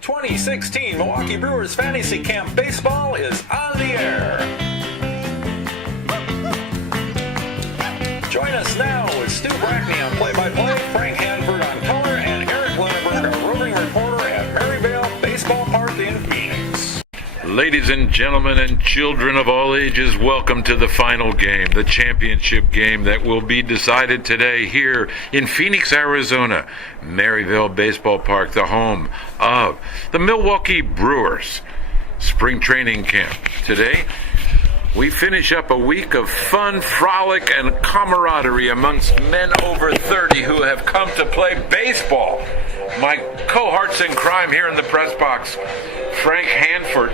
2016 Milwaukee Brewers Fantasy Camp Baseball is on the air. Join us now with Stu Brackney on play-by-play, Frank Hanford on color, and Eric Lindenberg, our roving reporter at Maryvale Baseball Park in Phoenix. Ladies and gentlemen and children of all ages, welcome to the final game, the championship game that will be decided today here in Phoenix, Arizona. Maryvale Baseball Park, the home of the Milwaukee Brewers spring training camp. Today, we finish up a week of fun, frolic, and camaraderie amongst men over 30 who have come to play baseball. My cohorts in crime here in the press box, Frank Hanford,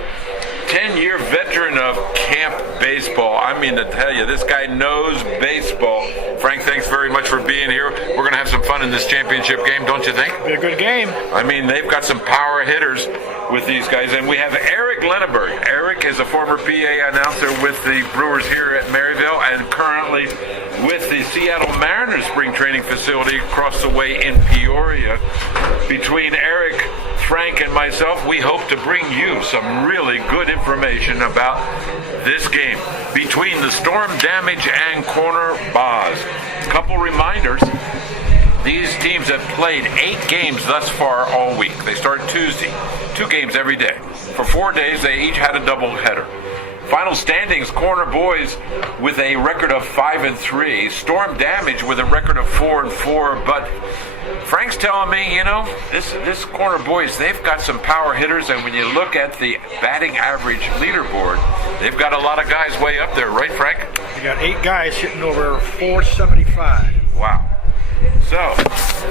10-year veteran of camp baseball. I mean to tell you, this guy knows baseball. Frank, thanks very much for being here. We're going to have some fun in this championship game, don't you think? Be a good game. I mean, they've got some power hitters with these guys. And we have Eric Lindenberg. Eric is a former PA announcer with the Brewers here at Maryvale and currently with the Seattle Mariners spring training facility across the way in Peoria. Between Eric, Frank, and myself, we hope to bring you some really good information about this game between the Storm Damage and Corner Boz. Couple reminders. These teams have played 8 games thus far all week. They start Tuesday, 2 games every day. For 4 days, they each had a doubleheader. Final standings, Corner Boys with a record of 5-3. Storm Damage with a record of 4-4. But Frank's telling me, you know, this Corner Boys, they've got some power hitters. And when you look at the batting average leaderboard, they've got a lot of guys way up there. Right, Frank? They got 8 guys hitting over 475. Wow. So,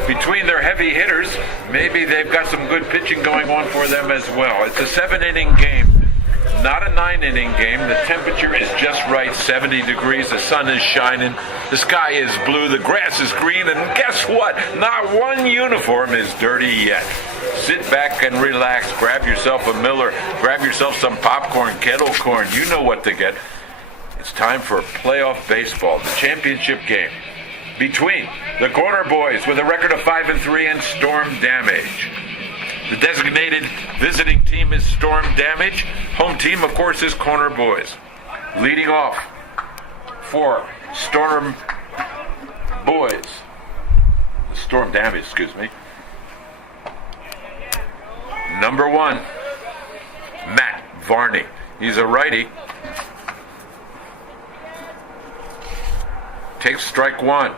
between their heavy hitters, maybe they've got some good pitching going on for them as well. It's a 7-inning game, not a 9-inning game. The temperature is just right, 70 degrees. The sun is shining. The sky is blue. The grass is green. And guess what? Not one uniform is dirty yet. Sit back and relax. Grab yourself a Miller. Grab yourself some popcorn, kettle corn. You know what to get. It's time for playoff baseball, the championship game between the Corner Boys with a record of 5-3 and Storm Damage. The designated visiting team is Storm Damage. Home team, of course, is Corner Boys. Leading off for Storm Damage, excuse me. Number 1, Matt Varney. He's a righty. Takes strike 1.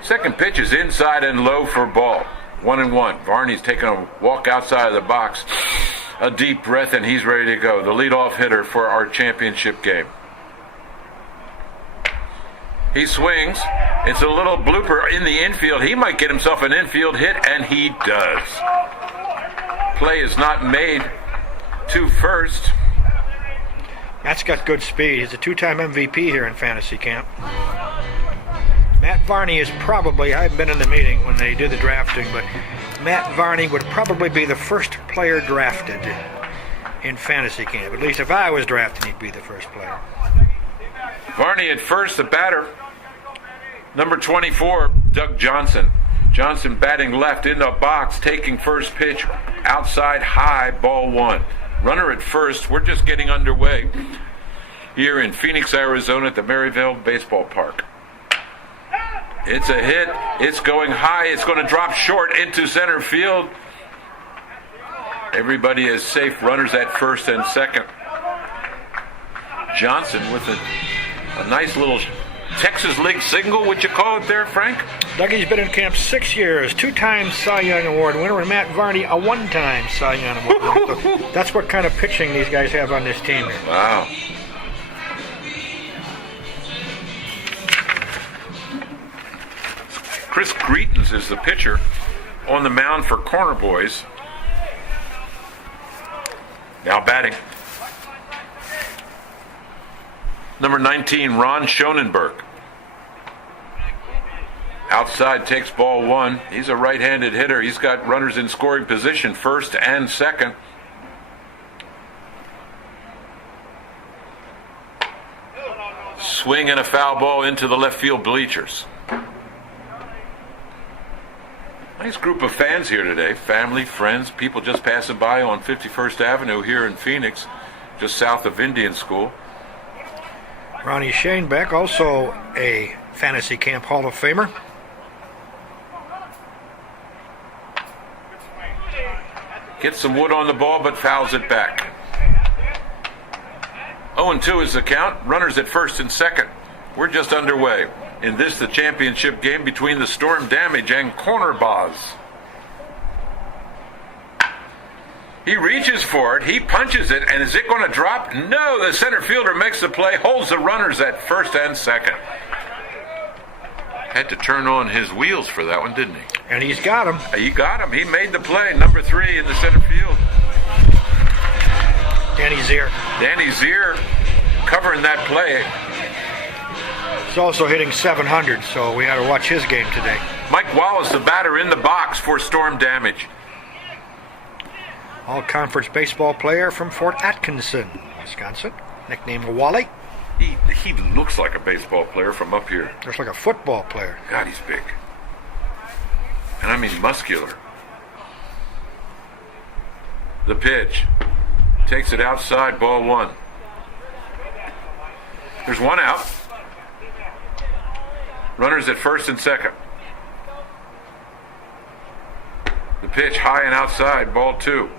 Second pitch is inside and low for ball. 1-1. Varney's taking a walk outside of the box. A deep breath, and he's ready to go. The leadoff hitter for our championship game. He swings. It's a little blooper in the infield. He might get himself an infield hit, and he does. Play is not made to first. Matt's got good speed. He's a 2-time MVP here in fantasy camp. Matt Varney is probably, I haven't been in the meeting when they did the drafting, but Matt Varney would probably be the first player drafted in fantasy camp. At least if I was drafted, he'd be the first player. Varney at first, the batter. Number 24, Doug Johnson. Johnson batting left in the box, taking first pitch outside high, ball 1. Runner at first. We're just getting underway here in Phoenix, Arizona at the Maryvale Baseball Park. It's a hit. It's going high. It's going to drop short into center field. Everybody is safe. Runners at first and second. Johnson with a nice little Texas League single, would you call it there, Frank? Dougie's been in camp 6 years, 2-time Cy Young Award winner, and Matt Varney, a 1-time Cy Young Award winner. So that's what kind of pitching these guys have on this team here. Wow. Chris Greetens is the pitcher on the mound for Corner Boys. Now batting. Number 19, Ron Schonenberg. Outside takes ball 1. He's a right-handed hitter. He's got runners in scoring position, first and second. Swing and a foul ball into the left field bleachers. Nice group of fans here today. Family, friends, people just passing by on 51st Avenue here in Phoenix, just south of Indian School. Ronnie Shanebeck, also a Fantasy Camp Hall of Famer. Gets some wood on the ball, but fouls it back. 0-2 is the count. Runners at first and second. We're just underway. In this, the championship game between the Storm Damage and Corner Boz. He reaches for it, he punches it, and is it going to drop? No, the center fielder makes the play, holds the runners at first and second. Had to turn on his wheels for that one, didn't he? And he's got him. He got him. He made the play. Number 3 in the center field. Danny Zier. Danny Zier covering that play. He's also hitting 700, so we got to watch his game today. Mike Wallace, the batter in the box for Storm Damage. All-conference baseball player from Fort Atkinson, Wisconsin. Nickname Wally. He looks like a baseball player from up here. Looks like a football player. God, he's big. And I mean muscular. The pitch. Takes it outside, ball 1. There's one out. Runners at first and second. The pitch high and outside, ball 2.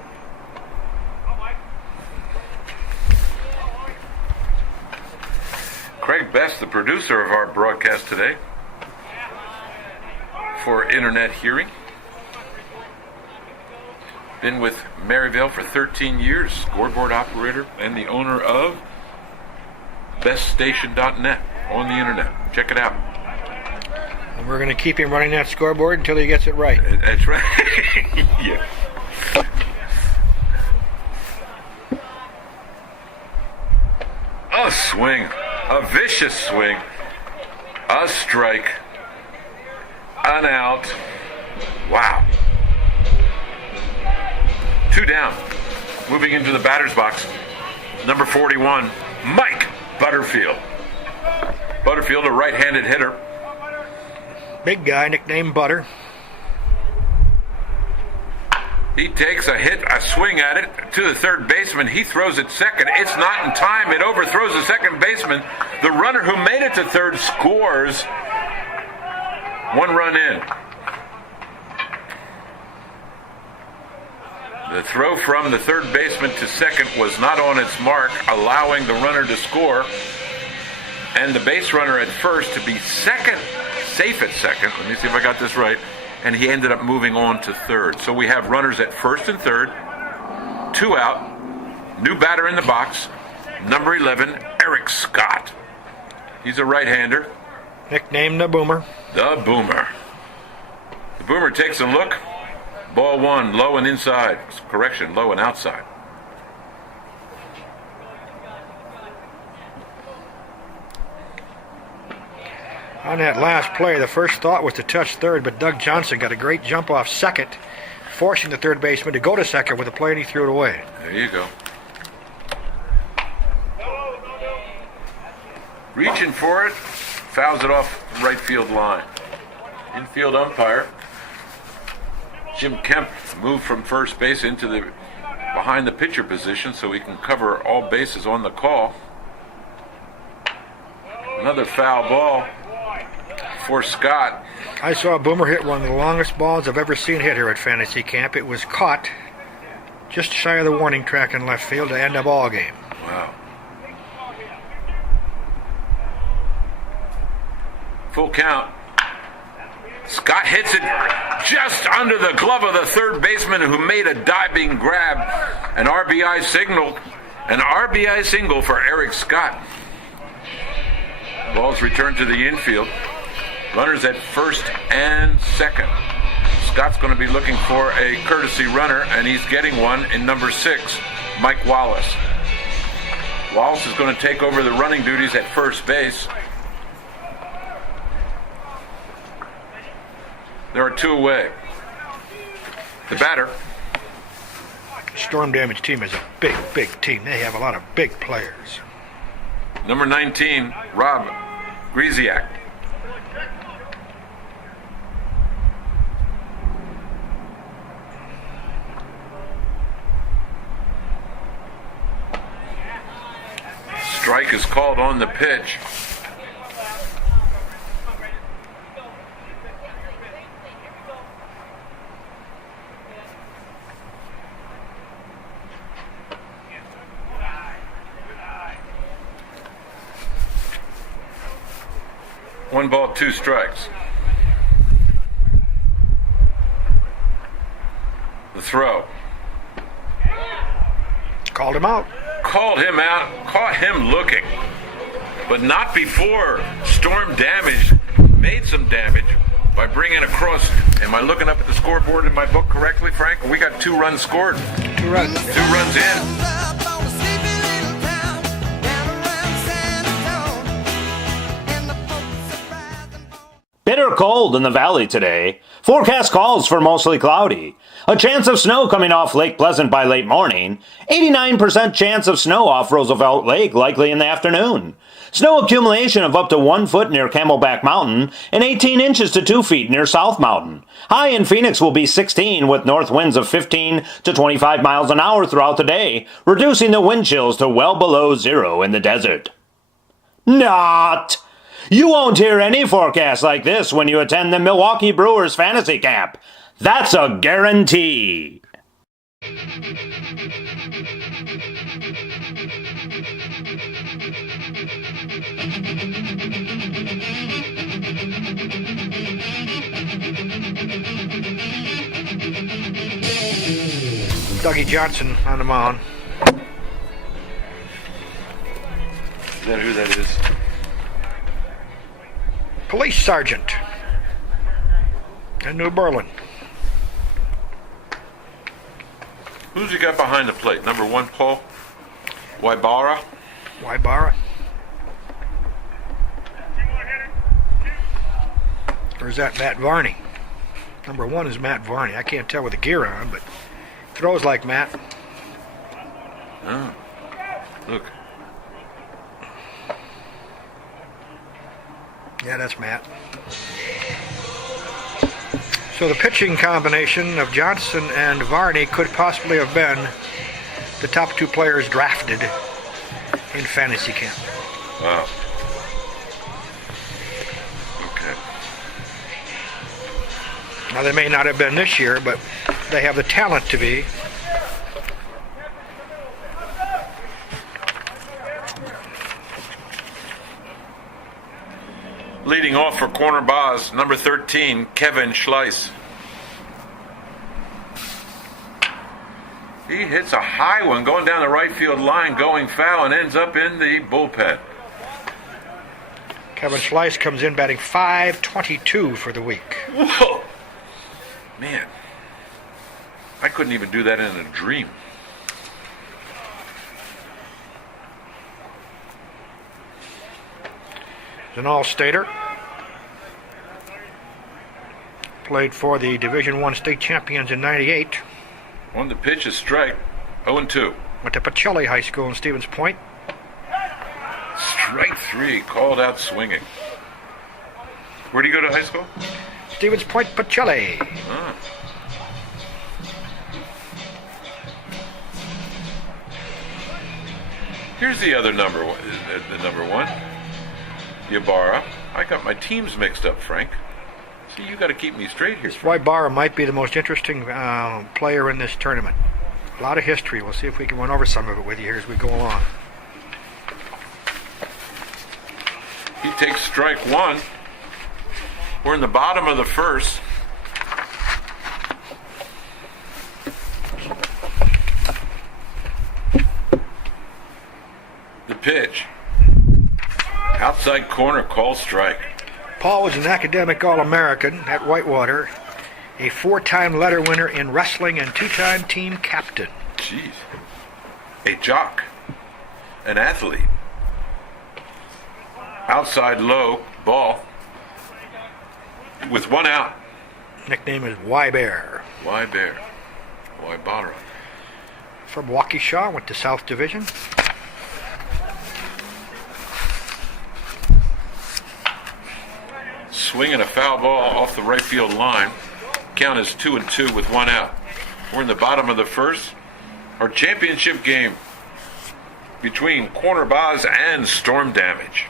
Craig Best, the producer of our broadcast today for Internet Hearing. Been with Maryvale for 13 years, scoreboard operator and the owner of beststation.net on the internet. Check it out. And we're going to keep him running that scoreboard until he gets it right. That's right. Yeah. A swing. A vicious swing. A strike. An out. Wow. 2 down. Moving into the batter's box. Number 41, Mike Butterfield. Butterfield, a right-handed hitter. Big guy, nicknamed Butter. He takes a hit, a swing at it to the third baseman. He throws it second. It's not in time. It overthrows the second baseman. The runner who made it to third scores. 1 run in. The throw from the third baseman to second was not on its mark, allowing the runner to score. And the base runner at first to be second, safe at second. Let me see if I got this right. And he ended up moving on to third. So we have runners at first and third, 2 out, new batter in the box, number 11, Eric Scott. He's a right-hander. Nicknamed the Boomer. The Boomer. The Boomer takes a look. Ball 1, low and inside. Correction, low and outside. On that last play, the first thought was to touch third, but Doug Johnson got a great jump off second, forcing the third baseman to go to second with a play, and he threw it away. There you go. Reaching for it, fouls it off the right field line. Infield umpire Jim Kemp moved from first base into the behind the pitcher position so he can cover all bases on the call. Another foul ball for Scott. I saw Boomer hit one of the longest balls I've ever seen hit here at Fantasy Camp. It was caught just shy of the warning track in left field to end a ball game. Wow. Full count. Scott hits it just under the glove of the third baseman who made a diving grab. An RBI signal. An RBI single for Eric Scott. Ball's returned to the infield. Runners at first and second. Scott's going to be looking for a courtesy runner, and he's getting one in number 6, Mike Wallace. Wallace is going to take over the running duties at first base. There are 2 away. The batter. Storm Damage team is a big, big team. They have a lot of big players. Number 19, Rob Griesiak. Strike is called on the pitch. One ball, two strikes. The throw. Called him out. Called him out, caught him looking, but not before Storm made some damage by bringing across. Am I looking up at the scoreboard in my book correctly, Frank? We got 2 runs scored. 2 runs. 2 runs in. Bitter cold in the valley today. Forecast calls for mostly cloudy. A chance of snow coming off Lake Pleasant by late morning. 89% chance of snow off Roosevelt Lake likely in the afternoon. Snow accumulation of up to 1 foot near Camelback Mountain and 18 inches to 2 feet near South Mountain. High in Phoenix will be 16 with north winds of 15 to 25 miles an hour throughout the day, reducing the wind chills to well below 0 in the desert. Not! You won't hear any forecast like this when you attend the Milwaukee Brewers fantasy camp. That's a guarantee. Dougie Johnson on the mound. Is that who that is? Police sergeant in New Berlin. Who's he got behind the plate? Number 1, Paul? Wybara? Wybara. Or is that Matt Varney? Number 1 is Matt Varney. I can't tell with the gear on, but throws like Matt. Oh, look. Yeah, that's Matt. So the pitching combination of Johnson and Varney could possibly have been the top 2 players drafted in fantasy camp. Wow. Okay. Now, they may not have been this year, but they have the talent to be. Leading off for Corner Boz, number 13, Kevin Schleiss. He hits a high one going down the right field line, going foul, and ends up in the bullpen. Kevin Schleiss comes in batting .522 for the week. Whoa! Man, I couldn't even do that in a dream. He's an all-stater. Played for the Division I state champions in '98. On the pitch is strike, 0-2. Went to Pacelli High School in Stevens Point. Strike 3, called out swinging. Where'd he go to high school? Stevens Point, Pacelli. Ah. Here's the other number one, the number 1. Ybarra. I got my teams mixed up, Frank. See, you got to keep me straight here. Wybara might be the most interesting player in this tournament. A lot of history. We'll see if we can run over some of it with you here as we go along. He takes strike 1. We're in the bottom of the first. The pitch. Outside corner, call strike. Paul was an academic All-American at Whitewater, a 4-time letter winner in wrestling and 2-time team captain. Jeez. A jock. An athlete. Outside low, ball. With 1 out. Nickname is Y-Bear. Why Barra. From Waukesha, went to South Division. Swinging a foul ball off the right field line. Count is 2-2 with 1 out. We're in the bottom of the first. Our championship game. between Corner Boz and Storm Damage.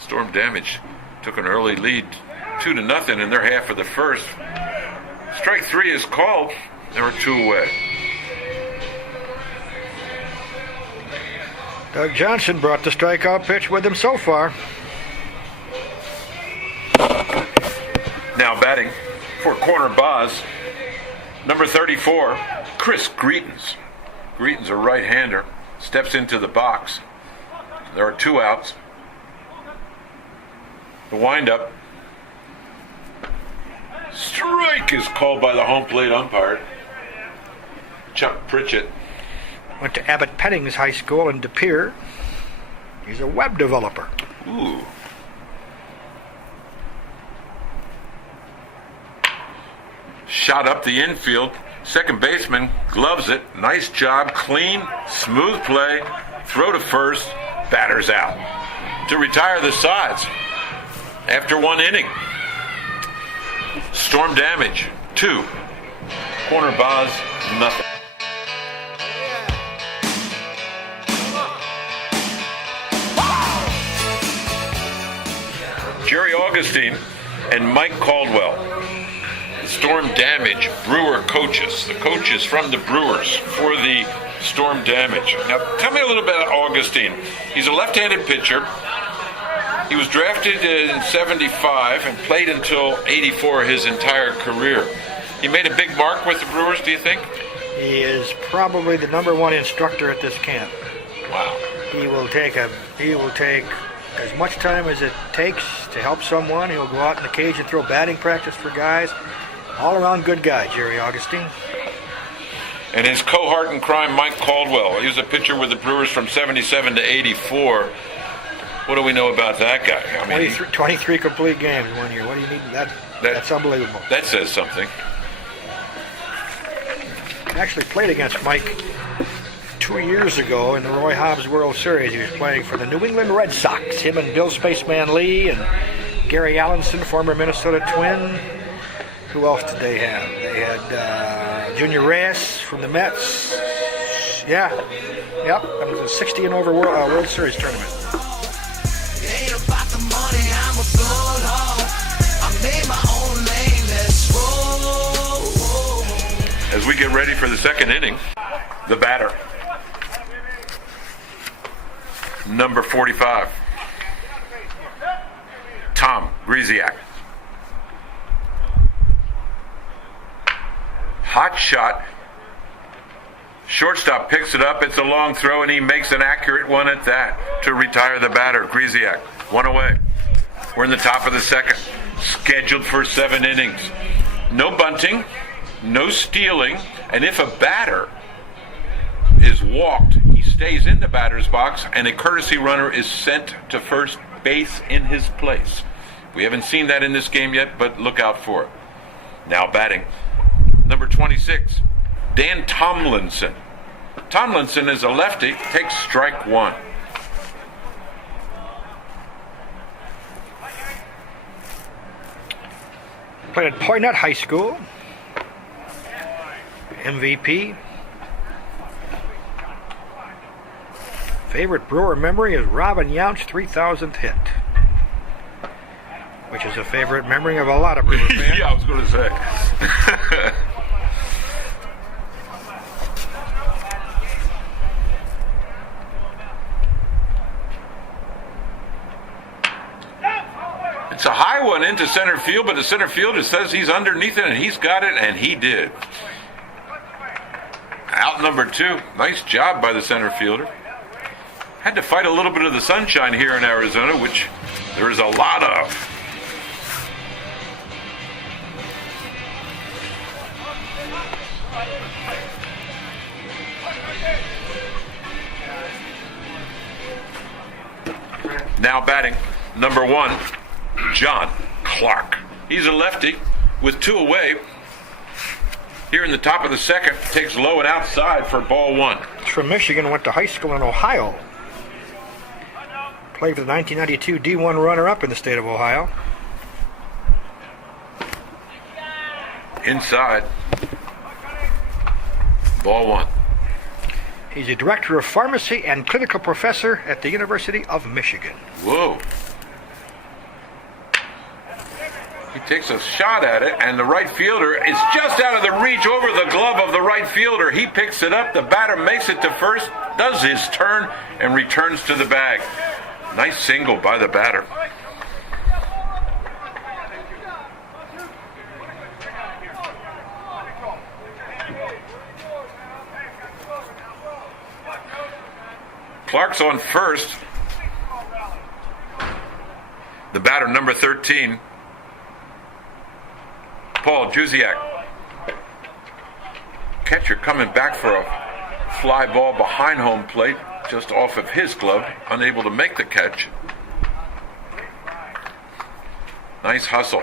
Storm Damage took an early lead, 2-0 in their half of the first. Strike three is called. There were two away. Doug Johnson brought the strikeout pitch with him so far. Now batting for Corner Boz, number 34, Chris Greetens. Greetens, a right-hander, steps into the box. There are two outs. The windup. Strike is called by the home plate umpire, Chuck Pritchett. Went to Abbott Pennings High School in De Pere. He's a web developer. Ooh. Shot up the infield. Second baseman gloves it. Nice job. Clean, smooth play. Throw to first. Batter's out. To retire the sides after one inning. Storm Damage, 2. Corner Boz, nothing. Jerry Augustine and Mike Caldwell. Storm Damage Brewer coaches. The coaches from the Brewers for the Storm Damage. Now, tell me a little bit about Augustine. He's a left-handed pitcher. He was drafted in 75 and played until 84 his entire career. He made a big mark with the Brewers, do you think? He is probably the number one instructor at this camp. Wow. He will take as much time as it takes to help someone. He'll go out in the cage and throw batting practice for guys. All around good guy, Jerry Augustine. And his cohort in crime, Mike Caldwell. He was a pitcher with the Brewers from 77 to 84. What do we know about that guy? I mean, 23 complete games 1 year. What do you need? That's unbelievable. That says something. Actually played against Mike 2 years ago in the Roy Hobbs World Series. He was playing for the New England Red Sox. Him and Bill Spaceman Lee and Gary Allenson, former Minnesota Twin. Who else did they have? They had Junior Reyes from the Mets. Yeah. Yep. That was a 60 and over World Series tournament. Ain't about the money, I'm a good heart. I made my own lane, let's roll. As we get ready for the second inning, the batter, number 45, Tom Grisiak. Hot shot. Shortstop picks it up. It's a long throw, and he makes an accurate one at that to retire the batter, Grisiak. One away. We're in the top of the second. Scheduled for 7 innings. No bunting, no stealing, and if a batter is walked, he stays in the batter's box, and a courtesy runner is sent to first base in his place. We haven't seen that in this game yet, but look out for it. Now batting, number 26, Dan Tomlinson. Tomlinson is a lefty, takes strike one. Played at Poynette High School. MVP. Favorite Brewer memory is Robin Yount's 3,000th hit, which is a favorite memory of a lot of Brewer fans. Yeah, I was going to say. It's a high one into center field, but the center fielder says he's underneath it, and he's got it, and he did. Out number 2. Nice job by the center fielder. Had to fight a little bit of the sunshine here in Arizona, which there is a lot of. Now batting, number 1, John Clark. He's a lefty with 2 away. Here in the top of the second, takes low and outside for ball 1. He's from Michigan, went to high school in Ohio. Played for the 1992 D1 runner-up in the state of Ohio. Inside. Ball 1. He's a director of pharmacy and clinical professor at the University of Michigan. Whoa. He takes a shot at it, and the right fielder is just out of the reach over the glove of the right fielder. He picks it up. The batter makes it to first, does his turn, and returns to the bag. Nice single by the batter. Clark's on first. The batter, number 13, Paul Juziak. Catcher coming back for a fly ball behind home plate, just off of his glove, unable to make the catch. Nice hustle.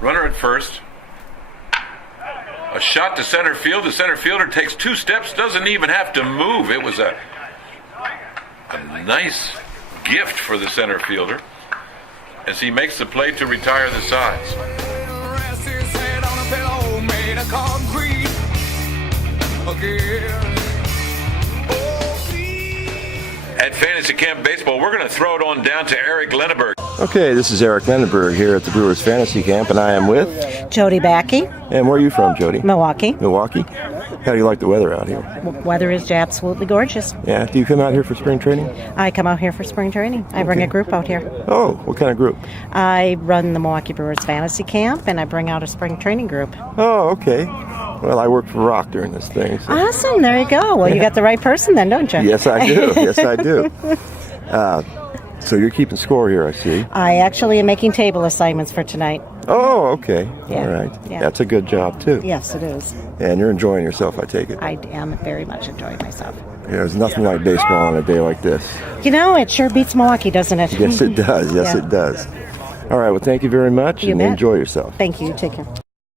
Runner at first. A shot to center field. The center fielder takes 2 steps, doesn't even have to move. It was a nice gift for the center fielder as he makes the play to retire the sides. Rest his head on a pillow made of concrete again. Oh, please. At Fantasy Camp Baseball, we're going to throw it on down to Eric Lenneberg. Okay, this is Eric Lenneberg here at the Brewers Fantasy Camp, and I am with... Jody Backey, And where are you from, Jody? Milwaukee. Milwaukee? How do you like the weather out here? Weather is absolutely gorgeous. Yeah, do you come out here for spring training? I come out here for spring training. I bring a group out here. Oh, what kind of group? I run the Milwaukee Brewers Fantasy Camp, and I bring out a spring training group. Oh, okay. Well, I work for Rock during this thing. So. Awesome, there you go. Well, you got the right person then, don't you? Yes, I do. Yes, I do. So you're keeping score here, I see. I actually am making table assignments for tonight. Oh, okay. Yeah, All right. yeah. That's a good job, too. Yes, it is. And you're enjoying yourself, I take it. I am very much enjoying myself. Yeah, there's nothing like baseball on a day like this. You know, it sure beats Milwaukee, doesn't it? Yes, it does. Yes, Yeah. it does. All right. Well, thank you very much, You and bet. enjoy yourself. Thank you. Take care.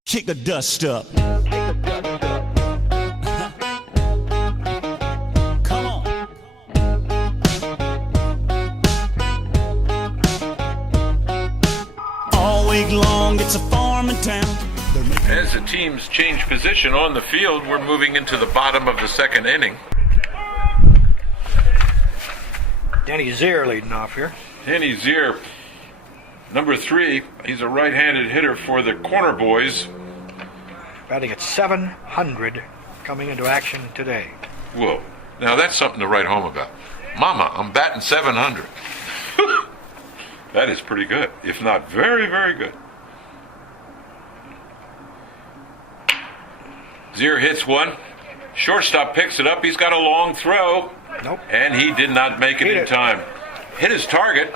Kick the dust up. Come on. All week long, it's a farm in town. As the teams change position on the field, we're moving into the bottom of the second inning. Danny Zier leading off here. Danny Zier, number 3, he's a right-handed hitter for the Corner Boys. Batting at 700 coming into action today. Whoa. Now that's something to write home about. Mama, I'm batting 700. That is pretty good, if not very, very good. Zier hits one. Shortstop picks it up. He's got a long throw. Nope. And he did not make it Hit in it. time. Hit his target.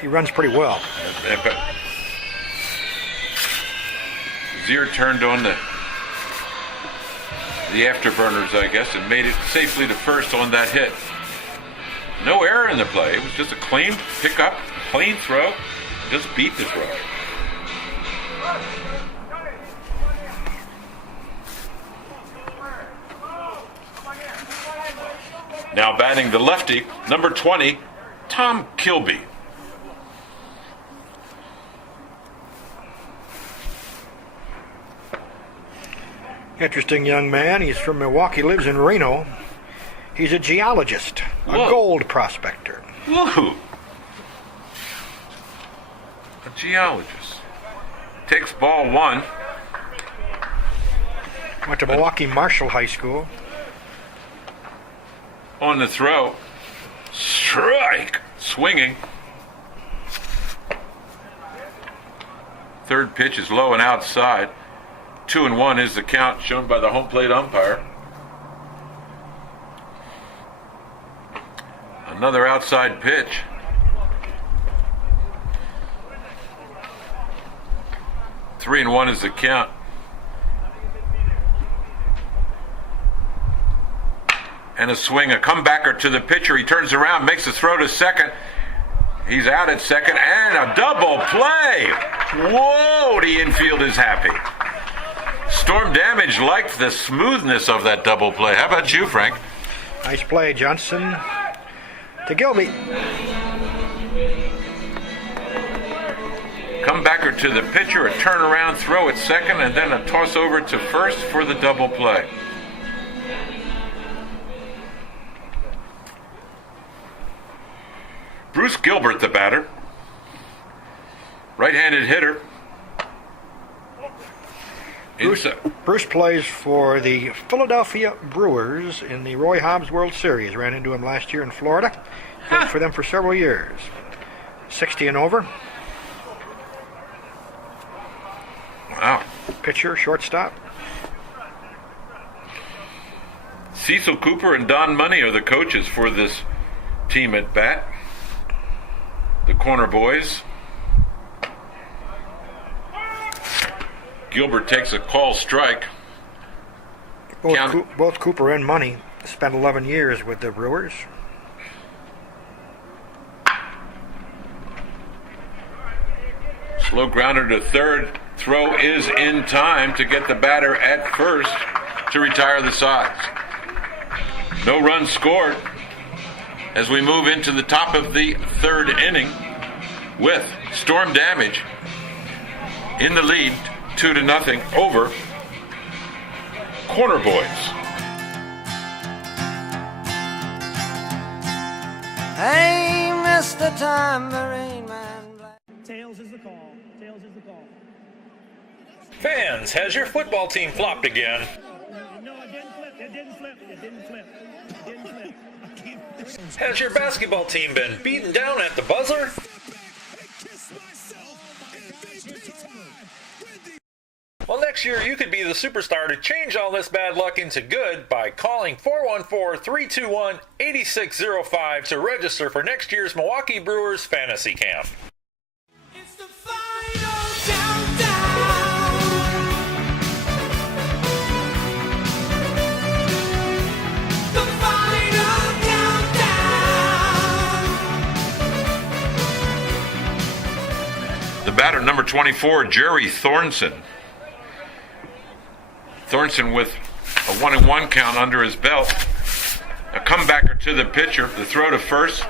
He runs pretty well. But Zier turned on the afterburners, I guess, and made it safely to first on that hit. No error in the play. It was just a clean pickup, clean throw. Just beat the throw. Now batting the lefty, number 20, Tom Kilby. Interesting young man. He's from Milwaukee, lives in Reno. He's a geologist, a Whoa. gold prospector. Woohoo! A geologist. Takes ball 1. Went to Milwaukee Marshall High School. On the throw. Strike! Swinging. Third pitch is low and outside. 2-1 is the count shown by the home plate umpire. Another outside pitch. Three and 1 is the count. And a swing, a comebacker to the pitcher. He turns around, makes a throw to second. He's out at second, and a double play. Whoa, the infield is happy. Storm Damage liked the smoothness of that double play. How about you, Frank? Nice play, Johnson to Gilby. Comebacker to the pitcher, a turnaround throw at second, and then a toss over to first for the double play. Bruce Gilbert, the batter. Right-handed hitter. Bruce plays for the Philadelphia Brewers in the Roy Hobbs World Series. Ran into him last year in Florida. Played for them for several years. 60 and over. Wow. Pitcher, shortstop. Cecil Cooper and Don Money are the coaches for this team at bat. The Corner Boys. Gilbert takes a call strike. Both Cooper and Money spent 11 years with the Brewers. Slow grounder to third. Throw is in time to get the batter at first to retire the Sox. No runs scored as we move into the top of the third inning with Storm Damage in the lead, 2-0 over Corner Boys. Hey, Mr. Tambourine Man. Tails is the call. Tails is the call. Fans, has your football team flopped again? No, it didn't flip. It didn't flip. It didn't flip. It didn't flip. Has your basketball team been beaten down at the buzzer? Well, next year you could be the superstar to change all this bad luck into good by calling 414-321-8605 to register for next year's Milwaukee Brewers Fantasy Camp. It's the final countdown. The final countdown. The batter, number 24, Jerry Thornton. Thornton with a 1-1 count under his belt. A comebacker to the pitcher. The throw to first.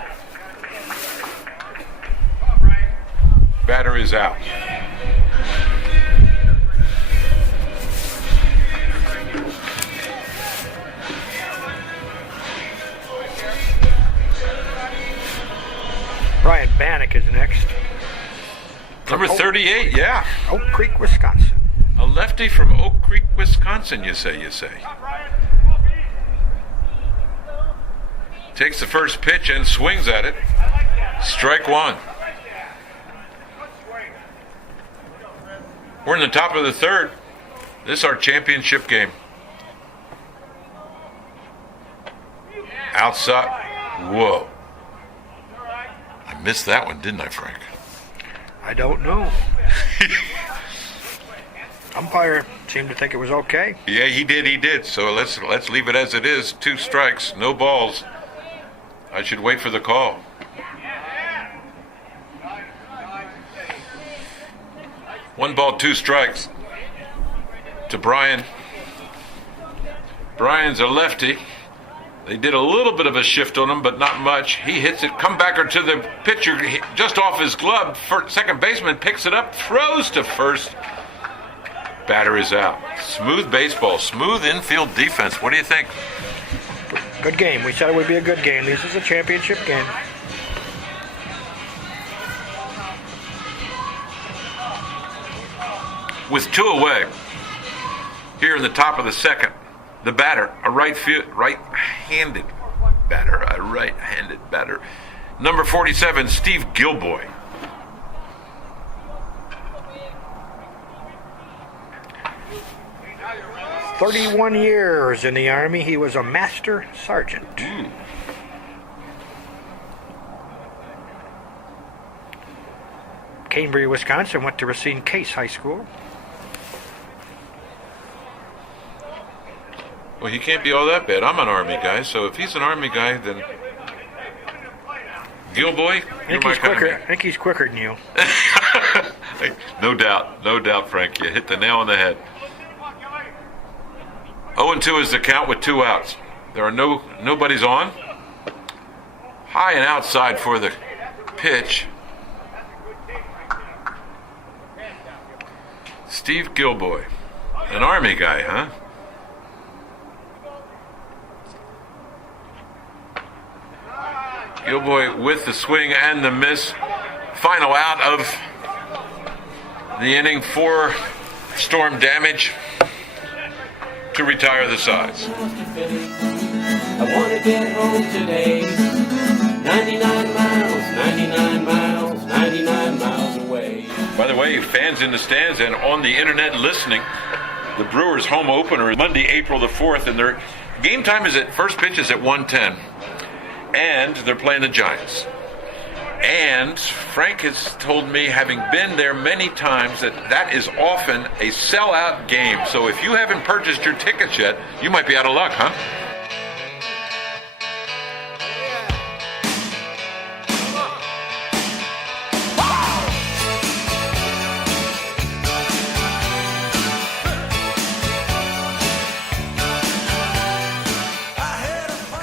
Batter is out. Brian Bannock is next. Number 38, yeah. Oak Creek, Wisconsin. A lefty from Oak Creek, Wisconsin, you say. Takes the first pitch and swings at it. Strike one. We're in the top of the third. This is our championship game. Outside. Whoa. I missed that one, didn't I, Frank? I don't know. Umpire seemed to think it was okay. Yeah, he did. So let's leave it as it is. 2 strikes, no balls. I should wait for the call. One ball, 2 strikes to Brian. Brian's a lefty. They did a little bit of a shift on him, but not much. He hits it, comebacker to the pitcher, just off his glove. Second baseman picks it up, throws to first. Batter is out. Smooth baseball, smooth infield defense. What do you think? Good game. We said it would be a good game. This is a championship game. With 2 away, here in the top of the second, the batter, a right-handed batter, number 47, Steve Gilboy. – 31 years in the Army. He was a master sergeant. Cambria, Wisconsin, went to Racine Case High School. Well, he can't be all that bad. I'm an Army guy, so if he's an Army guy, then Gilboy, you're my kind of man. I think he's quicker than you. No doubt, Frank. You hit the nail on the head. 0-2 is the count with 2 outs. There are nobody's on. High and outside for the pitch. Steve Gilboy, an Army guy, huh? Gilboy with the swing and the miss. Final out of the inning for storm damage to retire the sides. I want to get home today. 99 miles, 99 miles away. By the way, fans in the stands and on the internet listening, the Brewers home opener is Monday, April the 4th, and their game time is first pitch is at 1:10. And they're playing the Giants. And Frank has told me, having been there many times, that is often a sellout game. So if you haven't purchased your tickets yet, you might be out of luck, huh?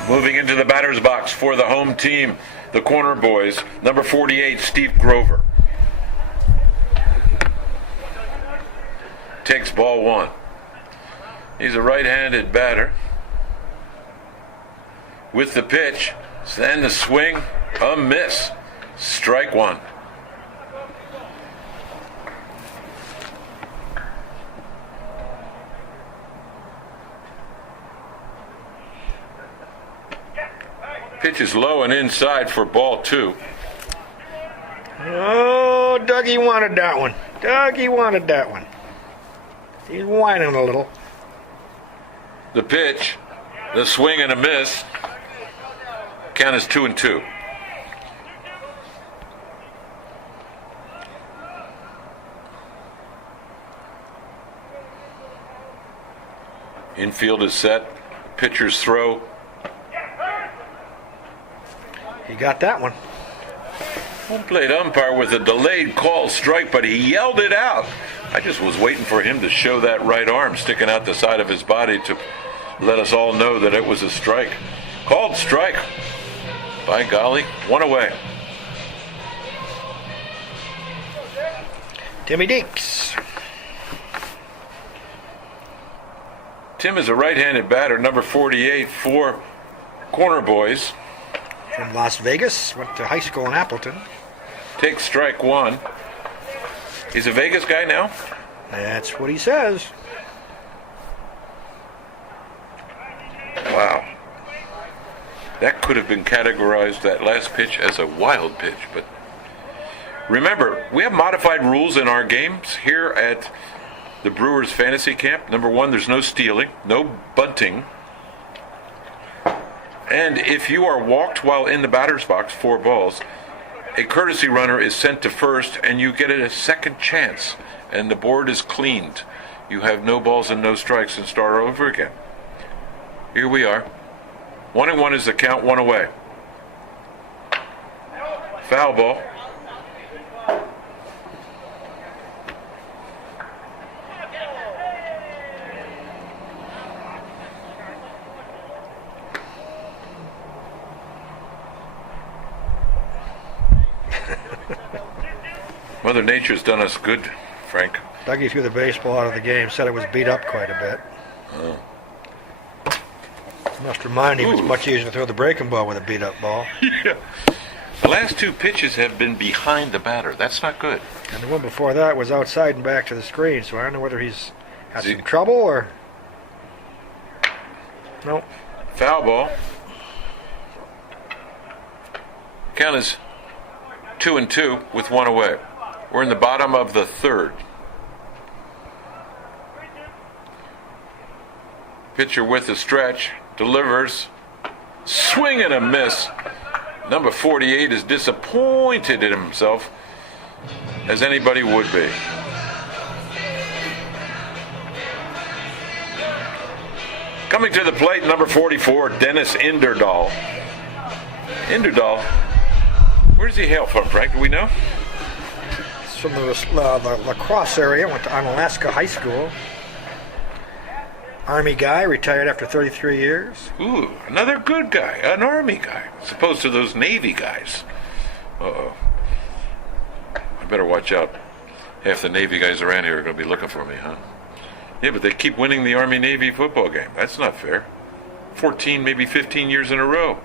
Moving into the batter's box for the home team, the Corner Boys, number 48, Steve Grover. Takes ball 1. He's a right-handed batter. With the pitch, then the swing, a miss. Strike 1. Pitch is low and inside for ball 2. Oh, Dougie wanted that one. Dougie wanted that one. He's whining a little. The pitch, the swing and a miss. Count is 2-2. Infield is set. Pitcher's throw. He got that one. Home plate umpire with a delayed call strike, but he yelled it out. I just was waiting for him to show that right arm sticking out the side of his body to let us all know that it was a strike. Called strike. By golly, 1 away. Timmy Deeks. Tim is a right-handed batter, number 48 for Corner Boys. From Las Vegas, went to high school in Appleton. Takes strike 1. He's a Vegas guy now? That's what he says. Wow. That could have been categorized, that last pitch, as a wild pitch. But remember, we have modified rules in our games here at the Brewers Fantasy Camp. Number 1, there's no stealing, no bunting. And if you are walked while in the batter's box, 4 balls, a courtesy runner is sent to first and you get a second chance. And the board is cleaned. You have no balls and no strikes and start over again. Here we are. 1-1 is the count, 1 away. Foul ball. Mother Nature's done us good, Frank. Dougie threw the baseball out of the game, said it was beat up quite a bit. Must remind him it's much easier to throw the breaking ball with a beat up ball. Yeah. The last 2 pitches have been behind the batter. That's not good. And the one before that was outside and back to the screen, so I don't know whether he's had some trouble or... Nope. Foul ball. Count is 2-2 with 1 away. We're in the bottom of the 3rd. Pitcher with a stretch, delivers, swing and a miss. Number 48 is disappointed in himself, as anybody would be. Coming to the plate, number 44, Dennis Inderdahl. Inderdahl, where does he hail from, Frank? Do we know? It's from the lacrosse area. Went to Onalaska High School. Army guy, retired after 33 years. Ooh, another good guy, an Army guy, as opposed to those Navy guys. Uh-oh. I better watch out. Half the Navy guys around here are going to be looking for me, huh? Yeah, but they keep winning the Army-Navy football game. That's not fair. 14, maybe 15 years in a row.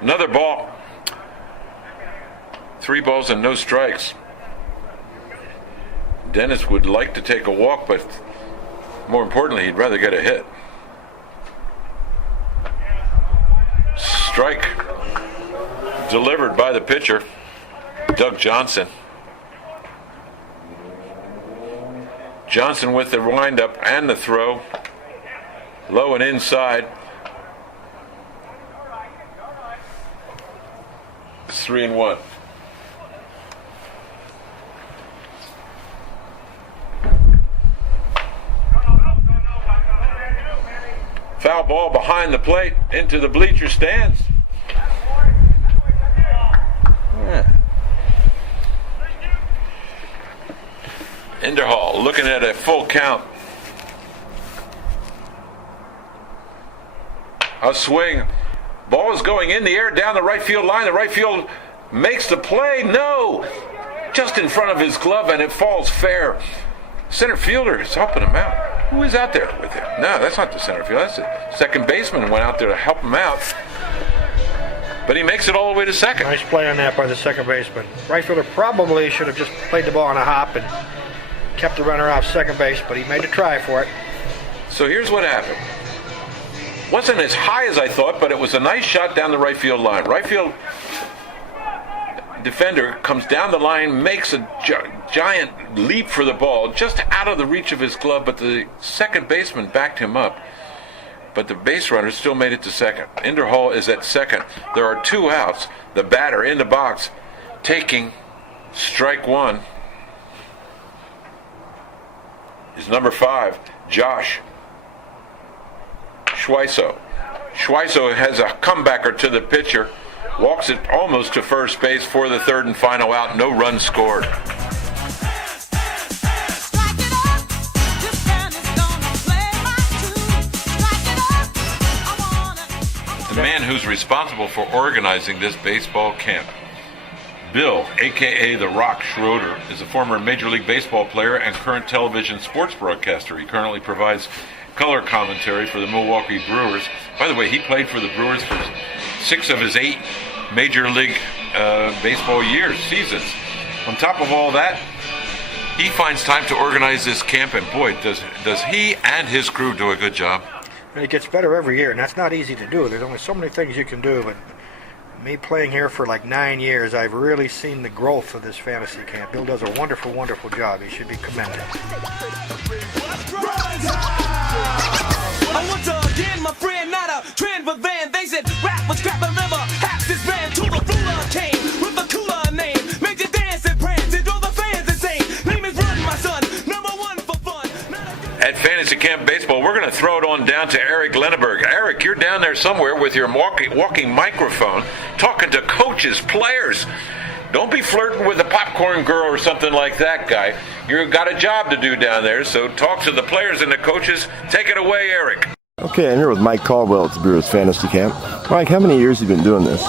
Another ball. 3 balls and no strikes. Dennis would like to take a walk, but more importantly, he'd rather get a hit. Strike delivered by the pitcher, Doug Johnson. Johnson with the windup and the throw. Low and inside. It's 3-1. Foul ball behind the plate into the bleacher stands. Yeah. Inderhall looking at a full count. A swing. Ball is going in the air down the right field line. The right field makes the play. No! Just in front of his glove, and it falls fair. Center fielder is helping him out. Who is out there with him? No, that's not the center fielder. That's the second baseman who went out there to help him out. But he makes it all the way to second. Nice play on that by the second baseman. Right fielder probably should have just played the ball on a hop and kept the runner off second base, but he made a try for it. So here's what happened. Wasn't as high as I thought, but it was a nice shot down the right field line. Right field defender comes down the line, makes a giant leap for the ball, just out of the reach of his glove, but the second baseman backed him up. But the base runner still made it to second. Inderhall is at second. There are 2 outs. The batter in the box taking strike 1 is number 5, Josh Schweiso. Schweiso has a comebacker to the pitcher. Walks it almost to first base for the third and final out. No runs scored. The man who's responsible for organizing this baseball camp, Bill, a.k.a. The Rock Schroeder, is a former Major League Baseball player and current television sports broadcaster. He currently provides color commentary for the Milwaukee Brewers. By the way, he played for the Brewers for 6 of his 8 Major League Baseball seasons. On top of all that, he finds time to organize this camp, and boy, does he and his crew do a good job. And it gets better every year, and that's not easy to do. There's only so many things you can do, but me playing here for like 9 years, I've really seen the growth of this fantasy camp. Bill does a wonderful, wonderful job. He should be commended. I want to again, my friend, not a trend, but then they said rap was crap and never half this band to the ruler came with a cooler name. Made you dance and prance and drove the fans insane. Name is Run, my son, #1 for fun. At Fantasy Camp Baseball, we're going to throw it on down to Eric Lenneberg. Eric, you're down there somewhere with your walking microphone, talking to coaches, players. Don't be flirting with a popcorn girl or something like that, guy. You've got a job to do down there, so talk to the players and the coaches. Take it away, Eric. Okay, I'm here with Mike Caldwell at the Brewers Fantasy Camp. Mike, how many years have you been doing this?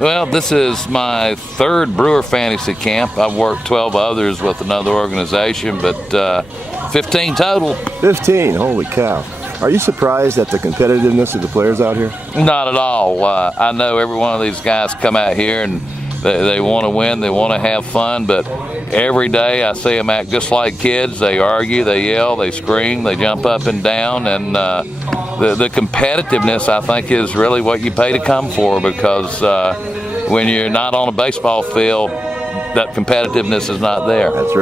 Well, this is my 3rd Brewer Fantasy Camp. I've worked 12 others with another organization, but 15 total. 15, holy cow. Are you surprised at the competitiveness of the players out here? Not at all. I know every one of these guys come out here and they want to win, they want to have fun, but every day I see them act just like kids. They argue, they yell, they scream, they jump up and down, and the competitiveness, I think, is really what you pay to come for, because when you're not on a baseball field, that competitiveness is not there. That's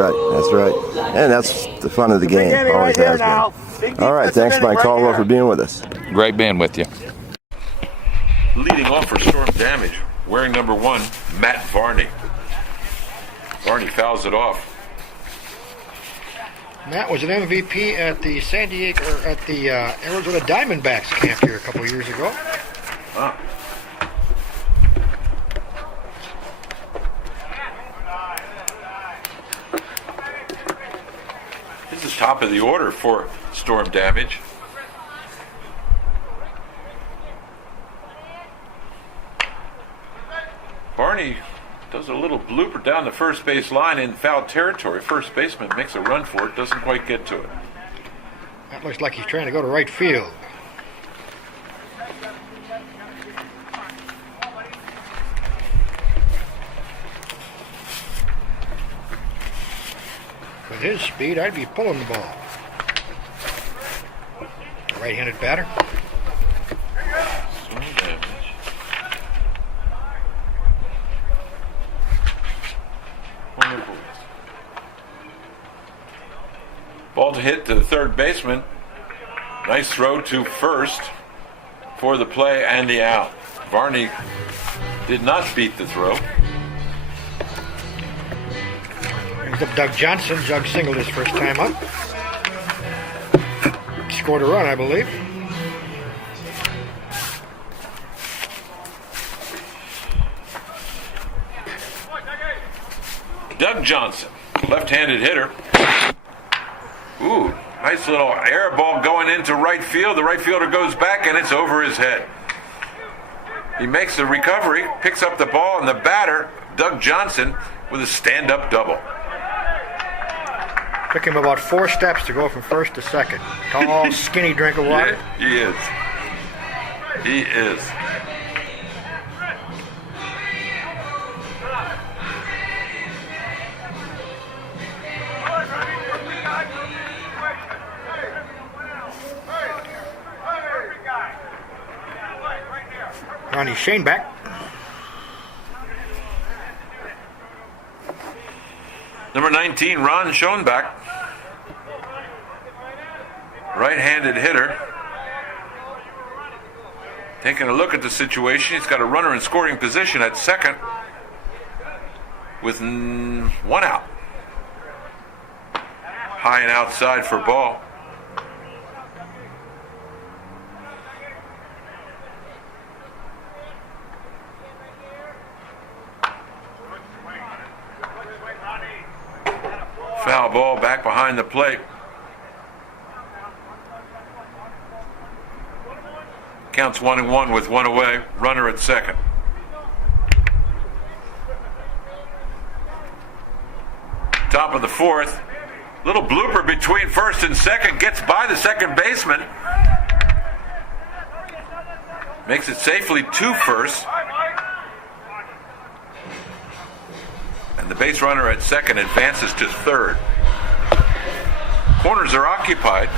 right. And that's the fun of the game. Always has been. All right, thanks, Mike Caldwell, for being with us. Great being with you. Leading off for Storm Damage, wearing number 1, Matt Varney. Varney fouls it off. Matt was an MVP at the Arizona Diamondbacks camp here a couple of years ago. Huh. This is top of the order for Storm Damage. Barney does a little blooper down the first base line in foul territory. First baseman makes a run for it, doesn't quite get to it. That looks like he's trying to go to right field. With his speed, I'd be pulling the ball. Right-handed batter. Swing damage. Ball to hit to the third baseman. Nice throw to first for the play and the out. Varney did not beat the throw. Brings up Doug Johnson. Doug singled his first time up. Scored a run, I believe. Doug Johnson, left-handed hitter. Ooh, nice little air ball going into right field. The right fielder goes back and it's over his head. He makes the recovery, picks up the ball, and the batter, Doug Johnson, with a stand-up double. Took him about 4 steps to go from first to second. Tall, skinny drink of water. Yeah, he is. He is. Ronnie Shane back. Number 19, Ron Schoenbach. Right-handed hitter. Taking a look at the situation, he's got a runner in scoring position at second with 1 out. High and outside for ball. Foul ball back behind the plate. Counts 1-1 with 1 away. Runner at second. Top of the fourth. Little blooper between first and second. Gets by the second baseman. Makes it safely to first. And the base runner at second advances to third. Corners are occupied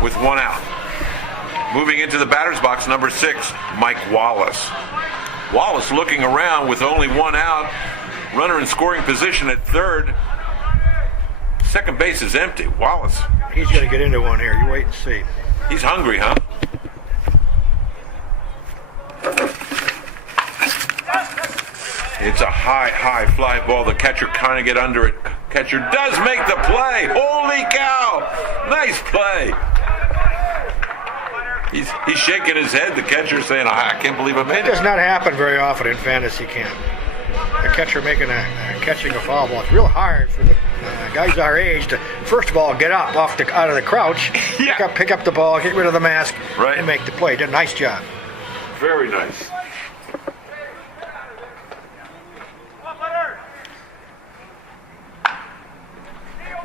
with 1 out. Moving into the batter's box, number 6, Mike Wallace. Wallace looking around with only 1 out. Runner in scoring position at third. Second base is empty. Wallace. He's going to get into one here. You wait and see. He's hungry, huh? It's a high fly ball. The catcher kind of get under it. Catcher does make the play. Holy cow! Nice play. He's shaking his head. The catcher saying, I can't believe I made it. It does not happen very often in fantasy camp. The catcher catching a foul ball. It's real hard for the guys our age to, first of all, get up out of the crouch, pick up the ball, get rid of the mask, and make the play. Did a nice job. Very nice.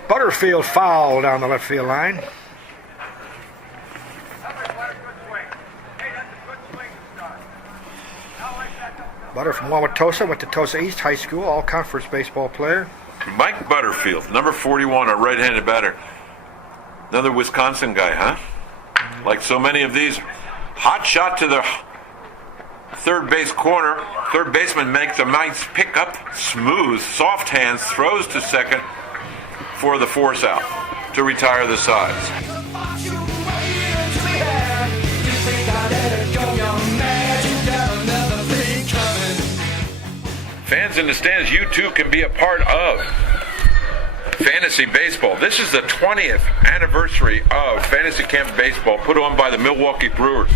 Butterfield foul down the left field line. Butter from Wauwatosa, went to Tosa East High School, all-conference baseball player. Mike Butterfield, number 41, a right-handed batter. Another Wisconsin guy, huh? Like so many of these. Hot shot to the third base corner. Third baseman makes a nice pickup. Smooth, soft hands, throws to second for the force out to retire the sides. Fans in the stands, you too can be a part of Fantasy Baseball. This is the 20th anniversary of Fantasy Camp Baseball put on by the Milwaukee Brewers.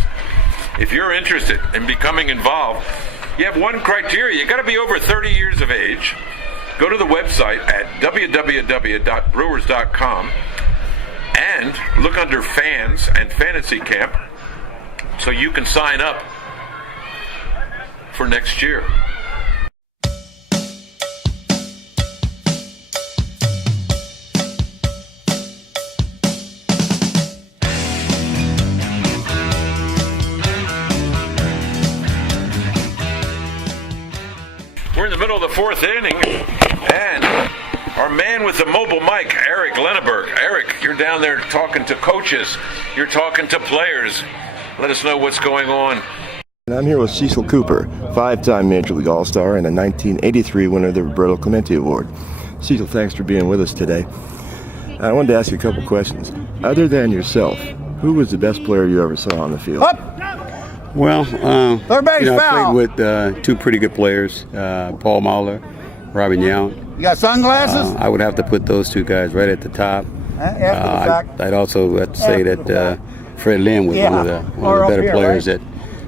If you're interested in becoming involved, you have one criteria. You got to be over 30 years of age. Go to the website at www.brewers.com and look under Fans and Fantasy Camp so you can sign up for next year. middle of the fourth inning, and our man with the mobile mic, Eric Lenneberg. Eric, you're down there talking to coaches. You're talking to players. Let us know what's going on. And I'm here with Cecil Cooper, 5-time Major League All-Star and a 1983 winner of the Roberto Clemente Award. Cecil, thanks for being with us today. I wanted to ask you a couple questions. Other than yourself, who was the best player you ever saw on the field? Well, I played with two pretty good players, Paul Mahler, Robin Yount. You got sunglasses? I would have to put those two guys right at the top. I'd also have to say that Fred Lynn was one of the better players that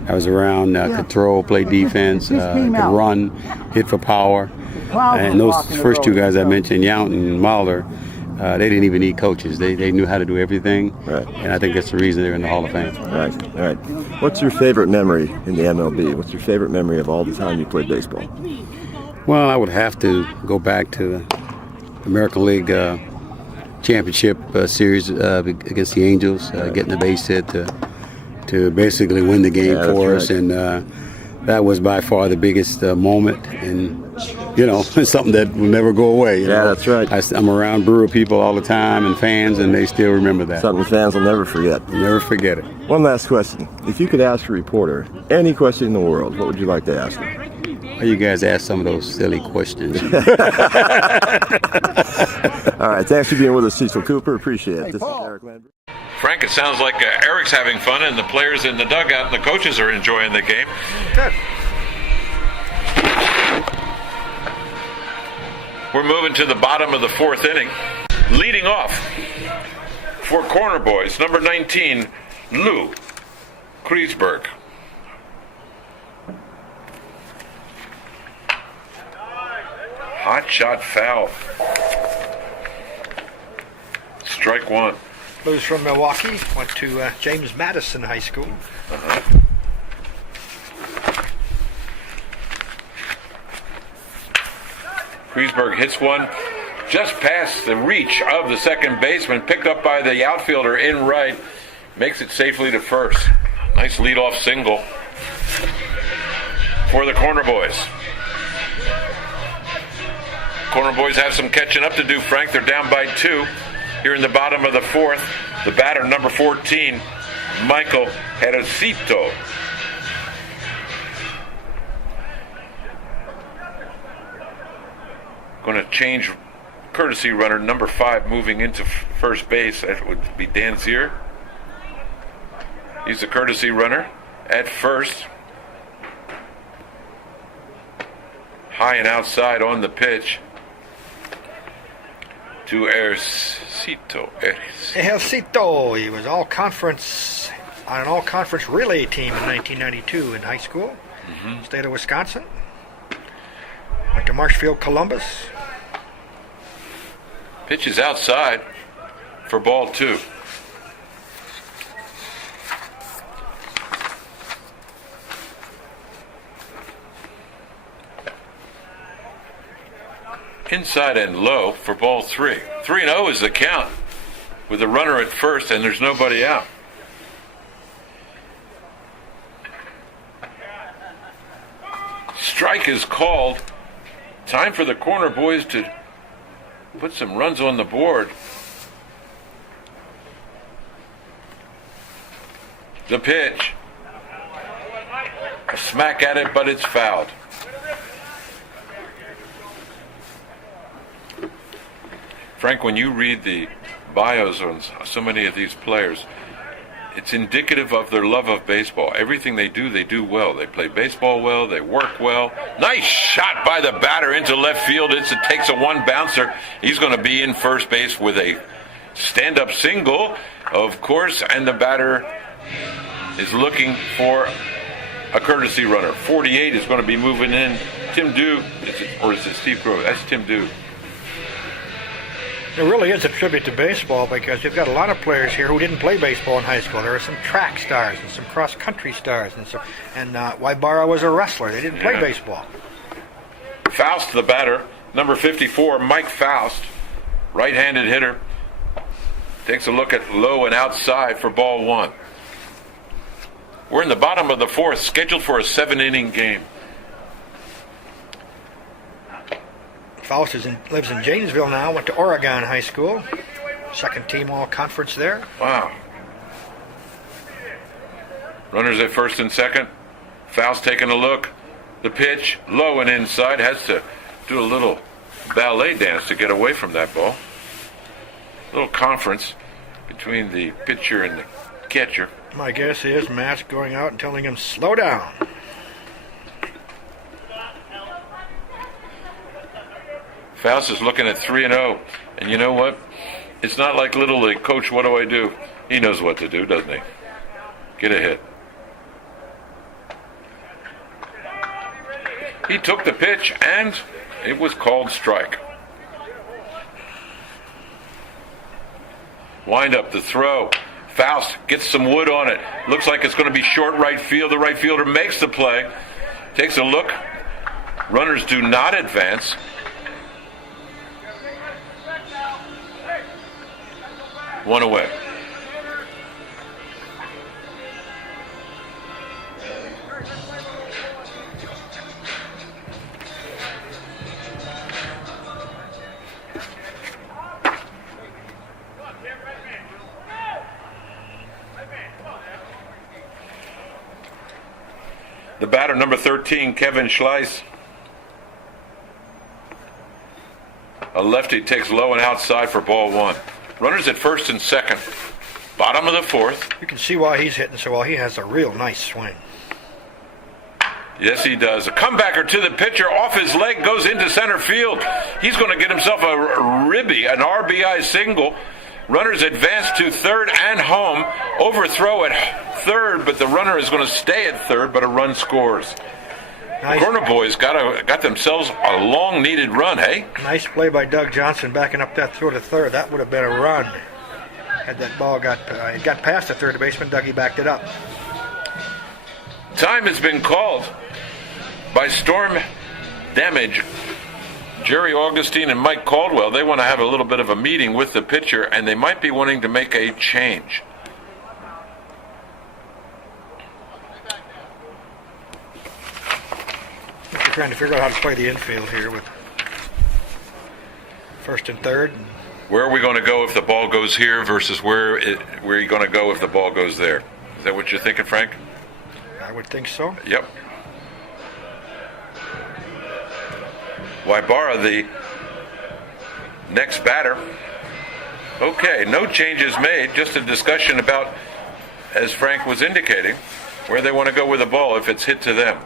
I was around, could throw, play defense, could run, hit for power. And those first two guys I mentioned, Yount and Mahler, they didn't even need coaches. They knew how to do everything, right. And I think that's the reason they're in the Hall of Fame. Right. What's your favorite memory in the MLB? What's your favorite memory of all the time you played baseball? Well, I would have to go back to the American League championship series against the Angels, getting the base hit to basically win the game for us, and that was by far the biggest moment, and it's something that will never go away. That's right. I'm around Brewer people all the time and fans, and they still remember that. Something fans will never forget. Never forget it. One last question. If you could ask a reporter any question in the world, what would you like to ask them? Well, you guys ask some of those silly questions. All right, thanks for being with us, Cecil Cooper. Appreciate it. This is Eric Landry. Frank, it sounds like Eric's having fun, and the players in the dugout and the coaches are enjoying the game. Good. We're moving to the bottom of the fourth inning. Leading off for Corner Boys, number 19, Lou Kreisberg. Hot shot foul. Strike one. Lou's from Milwaukee. Went to James Madison High School. Kreisberg hits one just past the reach of the second baseman, picked up by the outfielder in right, makes it safely to first. Nice leadoff single for the Corner Boys. Corner Boys have some catching up to do, Frank. They're down by 2 here in the bottom of the fourth. The batter, number 14, Michael Herosito. Going to change courtesy runner number 5 moving into first base. That would be Dan Zier. He's the courtesy runner at first. High and outside on the pitch to Ercito. Ercito. He was all-conference on an all-conference relay team in 1992 in high school. State of Wisconsin. Went to Marshfield, Columbus. Pitch is outside for ball 2. Inside and low for ball 3. 3-0 is the count with a runner at first and there's nobody out. Strike is called. Time for the Corner Boys to put some runs on the board. The pitch. A smack at it, but it's fouled. Frank, when you read the bios on so many of these players, it's indicative of their love of baseball. Everything they do well. They play baseball well, they work well. Nice shot by the batter into left field. It takes a one bouncer. He's going to be in first base with a stand-up single, of course, and the batter is looking for a courtesy runner. 48 is going to be moving in. Tim Dew, or is it Steve Grove? That's Tim Dew. It really is a tribute to baseball because you've got a lot of players here who didn't play baseball in high school. There are some track stars and some cross-country stars, and Waibara was a wrestler. They didn't play baseball. Faust, the batter, number 54, Mike Faust, right-handed hitter, takes a look at low and outside for ball 1. We're in the bottom of the fourth, scheduled for a 7-inning game. Faust lives in Janesville now, went to Oregon High School. Second team all-conference there. Wow. Runners at first and second. Faust taking a look. The pitch, low and inside, has to do a little ballet dance to get away from that ball. Little conference between the pitcher and the catcher. My guess is Matt's going out and telling him, slow down. Faust is looking at 3-0. And you know what? It's not like Little League. Coach, what do I do? He knows what to do, doesn't he? Get a hit. He took the pitch, and it was called strike. Wind up the throw. Faust gets some wood on it. Looks like it's going to be short right field. The right fielder makes the play. Takes a look. Runners do not advance. One away. The batter, number 13, Kevin Schleiss. A lefty, takes low and outside for ball one. Runners at first and second. Bottom of the fourth. You can see why he's hitting so well. He has a real nice swing. Yes, he does. A comebacker to the pitcher, off his leg, goes into center field. He's going to get himself a ribby, an RBI single. Runners advance to third and home. Overthrow at third, but the runner is going to stay at third, but a run scores. Nice. The Corner Boys got themselves a long-needed run, hey? Nice play by Doug Johnson backing up that throw to third. That would have been a run. Had that ball it got past the third baseman, Dougie backed it up. Time has been called by storm damage. Jerry Augustine and Mike Caldwell, they want to have a little bit of a meeting with the pitcher, and they might be wanting to make a change. We're trying to figure out how to play the infield here with first and third. Where are we going to go if the ball goes here versus where are you going to go if the ball goes there? Is that what you're thinking, Frank? I would think so. Yep. Waibara, the next batter. Okay, no changes made, just a discussion about, as Frank was indicating, where they want to go with the ball if it's hit to them.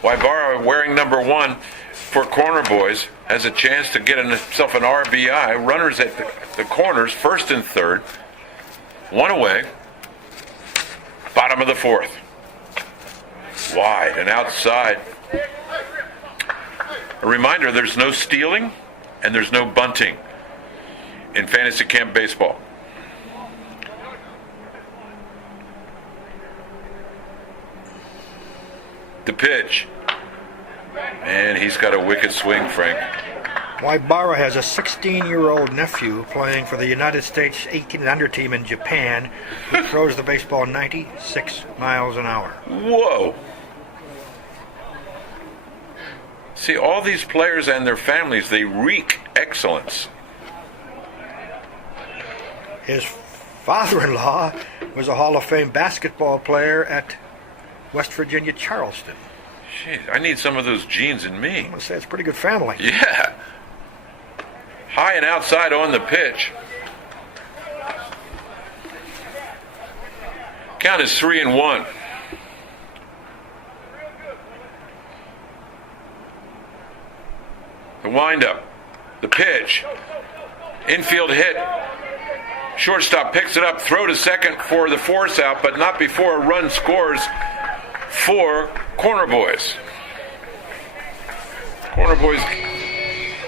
Waibara, wearing number 1 for Corner Boys, has a chance to get himself an RBI. Runners at the corners, first and third. One away. Bottom of the fourth. Wide and outside. A reminder, there's no stealing and there's no bunting in fantasy camp baseball. The pitch. And he's got a wicked swing, Frank. Waibara has a 16-year-old nephew playing for the United States 18 and under team in Japan who throws the baseball 96 miles an hour. Whoa. See, all these players and their families, they reek excellence. His father-in-law was a Hall of Fame basketball player at West Virginia Charleston. Jeez, I need some of those genes in me. I'm going to say it's a pretty good family. Yeah. High and outside on the pitch. Count is 3-1. The windup. The pitch. Infield hit. Shortstop picks it up. Throw to second for the force out, but not before a run scores for Corner Boys. Corner Boys.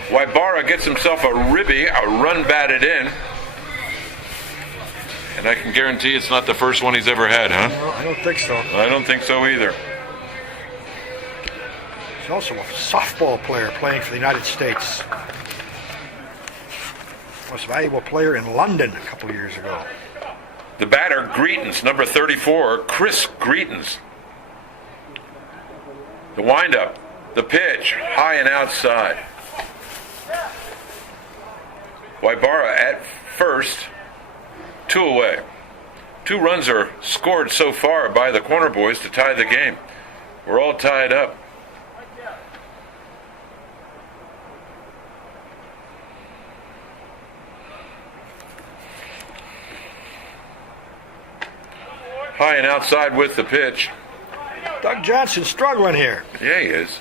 Waibara gets himself a ribby, a run batted in. And I can guarantee it's not the first one he's ever had, huh? No, I don't think so. I don't think so either. He's also a softball player playing for the United States. Most valuable player in London a couple years ago. The batter, Greetens, number 34, Chris Greetens. The windup, the pitch, high and outside. Waibara at first, 2 away. 2 runs are scored so far by the Corner Boys to tie the game. We're all tied up. High and outside with the pitch. Doug Johnson's struggling here. Yeah, he is.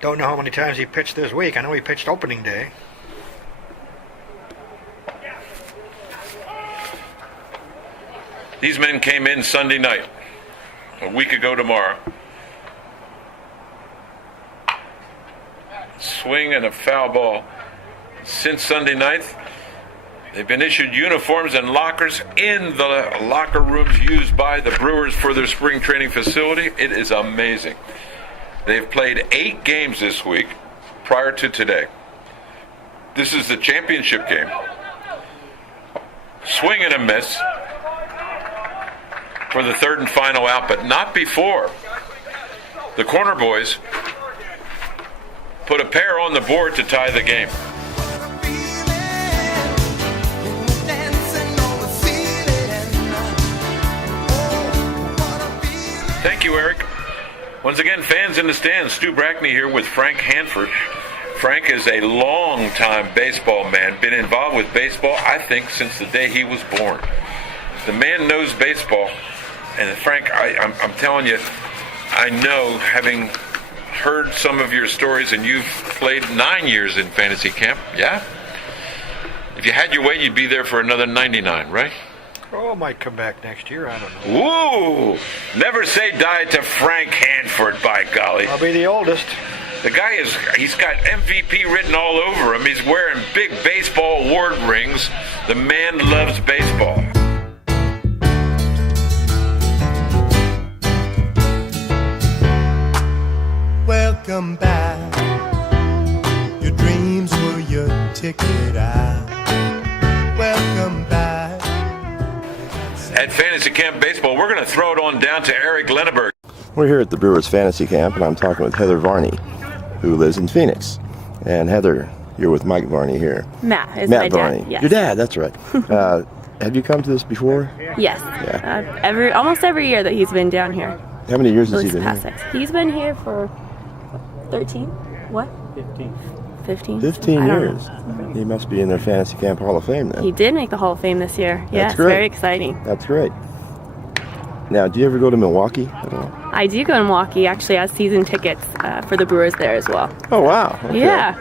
Don't know how many times he pitched this week. I know he pitched opening day. These men came in Sunday night, a week ago tomorrow. Swing and a foul ball. Since Sunday night, they've been issued uniforms and lockers in the locker rooms used by the Brewers for their spring training facility. It is amazing. They've played 8 games this week prior to today. This is the championship game. Swing and a miss for the 3rd and final out, but not before the Corner Boys put a pair on the board to tie the game. Thank you, Eric. Once again, fans in the stands, Stu Brackney here with Frank Hanford. Frank is a long-time baseball man, been involved with baseball, I think, since the day he was born. The man knows baseball, and Frank, I'm telling you, I know, having heard some of your stories, and you've played 9 years in fantasy camp, yeah? If you had your way, you'd be there for another 99, right? Oh, might come back next year. I don't know. Ooh! Never say die to Frank Hanford, by golly. I'll be the oldest. The guy he's got MVP written all over him. He's wearing big baseball award rings. The man loves baseball. Welcome back. Your dreams were your ticket out. Welcome back. At Fantasy Camp Baseball, we're going to throw it on down to Eric Lenneberg. We're here at the Brewers Fantasy Camp, and I'm talking with Heather Varney, who lives in Phoenix. And Heather, you're with Mike Varney here. Matt is Matt my Varney. dad. Yes. Your dad, that's right. Have you come to this before? Yes. Yeah. Almost every year that he's been down here. How many years At has he least been past here? 6. He's been here for 13? What? 15. 15 I don't years. know. He must be in their Fantasy Camp Hall of Fame then. He did make the Hall of Fame this year. Yes, great. very exciting. That's great. Now, do you ever go to Milwaukee at all? I do go to Milwaukee. Actually, I have season tickets for the Brewers there as well. Oh, wow. Okay. Yeah.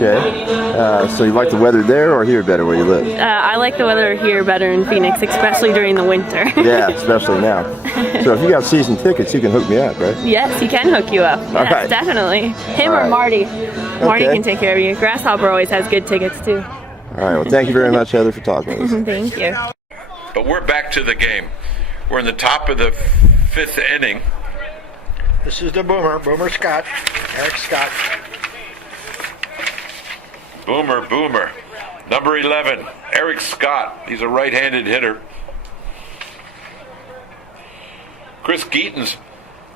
Okay. So you like the weather there or here better where you live? I like the weather here better in Phoenix, especially during the winter. Yeah, especially now. So if you got season tickets, you can hook me up, right? Yes, he can hook you up. All Yes, right. definitely. Him All or right. Marty. Marty Okay. can take care of you. Grasshopper always has good tickets too. All right. Well, thank you very much, Heather, for talking with us. Thank you. But we're back to the game. We're in the top of the 5th inning. This is the Boomer Scott, Eric Scott. Boomer. Number 11, Eric Scott. He's a right-handed hitter. Chris Geetons,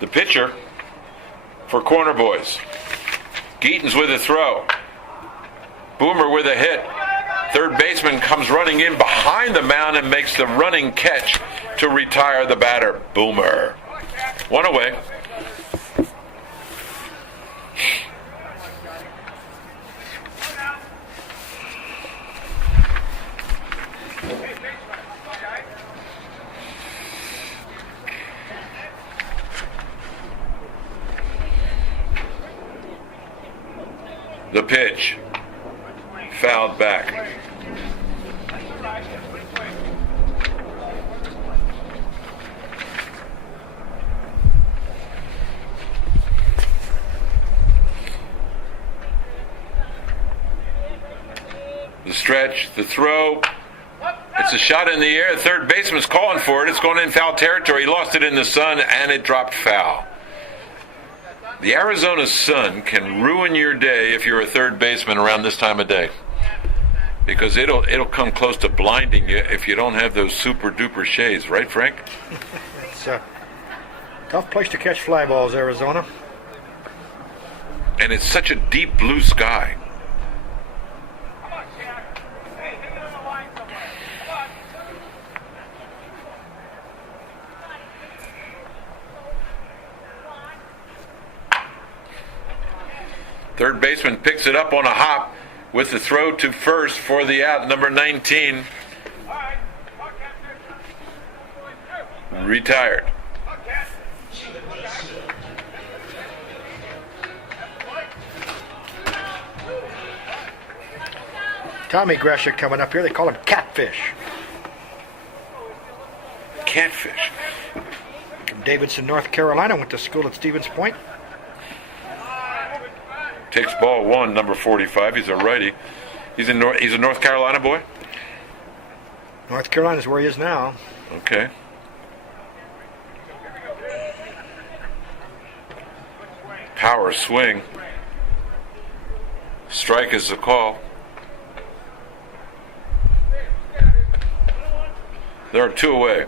the pitcher for Corner Boys. Geetons with a throw. Boomer with a hit. Third baseman comes running in behind the mound and makes the running catch to retire the batter. Boomer. 1 away. The pitch. Fouled back. The stretch, the throw. It's a shot in the air. The third baseman's calling for it. It's going in foul territory. He lost it in the sun, and it dropped foul. The Arizona sun can ruin your day if you're a third baseman around this time of day, because it'll come close to blinding you if you don't have those super duper shades, right, Frank? It's a tough place to catch fly balls, Arizona. And it's such a deep blue sky. Third baseman picks it up on a hop with the throw to first for the out. Number 19 retired. Tommy Gresham coming up here. They call him Catfish. Catfish. From Davidson, North Carolina. Went to school at Stevens Point. Takes ball one, number 45. He's a righty. He's a North Carolina boy? North Carolina's where he is now. Okay. Power swing. Strike is the call. There are two away.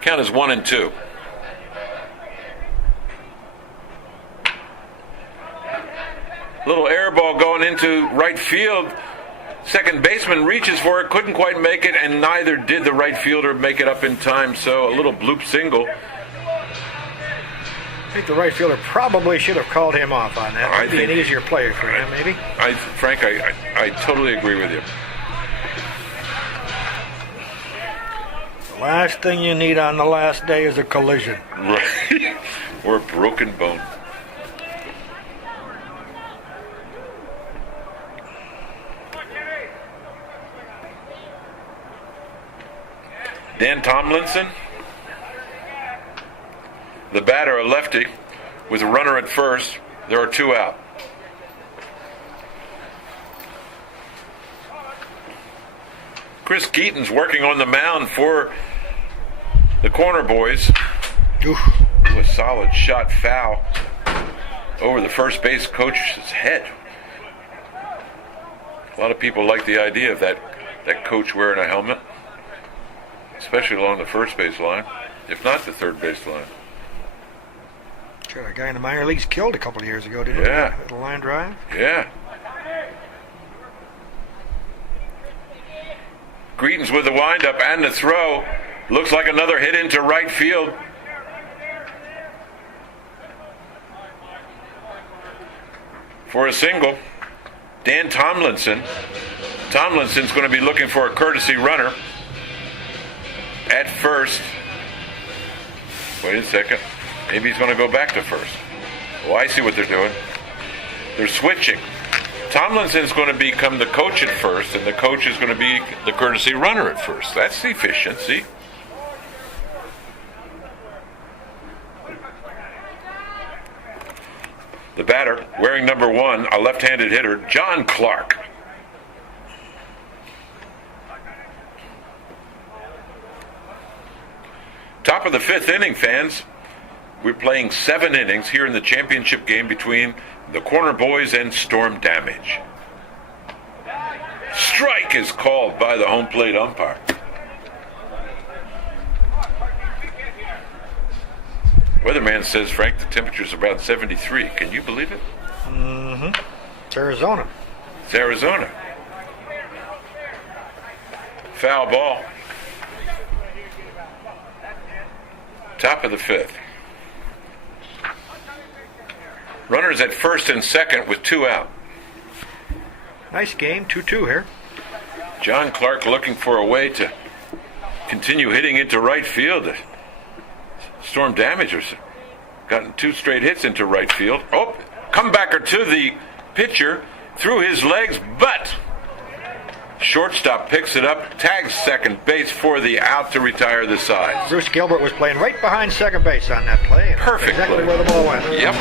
Count is 1-2. Little air ball going into right field. Second baseman reaches for it, couldn't quite make it, and neither did the right fielder make it up in time, so a little bloop single. I think the right fielder probably should have called him off on that. Maybe an easier player for him, maybe. Frank, I totally agree with you. The last thing you need on the last day is a collision. Right. Or a broken bone. Dan Tomlinson, the batter, a lefty, with a runner at first. There are two out. Chris Keaton's working on the mound for the Corner Boys. Oof. A solid shot foul over the first base coach's head. A lot of people like the idea of that coach wearing a helmet, especially along the first base line, if not the third base line. Got a guy in the minor leagues killed a couple of years ago, didn't he? Yeah. With a line drive. Yeah. Greetings with the windup and the throw. Looks like another hit into right field. For a single, Dan Tomlinson. Tomlinson's going to be looking for a courtesy runner at first. Wait a second. Maybe he's going to go back to first. Oh, I see what they're doing. They're switching. Tomlinson's going to become the coach at first, and the coach is going to be the courtesy runner at first. That's efficiency. The batter, wearing number 1, a left-handed hitter, John Clark. Top of the 5th inning, fans. We're playing 7 innings here in the championship game between the Corner Boys and Storm Damage. Strike is called by the home plate umpire. Weatherman says, Frank, the temperature's about 73. Can you believe it? Mm-hmm. It's Arizona. It's Arizona. Foul ball. Top of the 5th. Runners at first and second with 2 out. Nice game, 2-2 here. John Clark looking for a way to continue hitting into right field. Storm Damagers gotten 2 straight hits into right field. Oh, comebacker to the pitcher through his legs, but shortstop picks it up, tags second base for the out to retire the side. Bruce Gilbert was playing right behind second base on that play. Perfect exactly play. Where the ball went. Yep.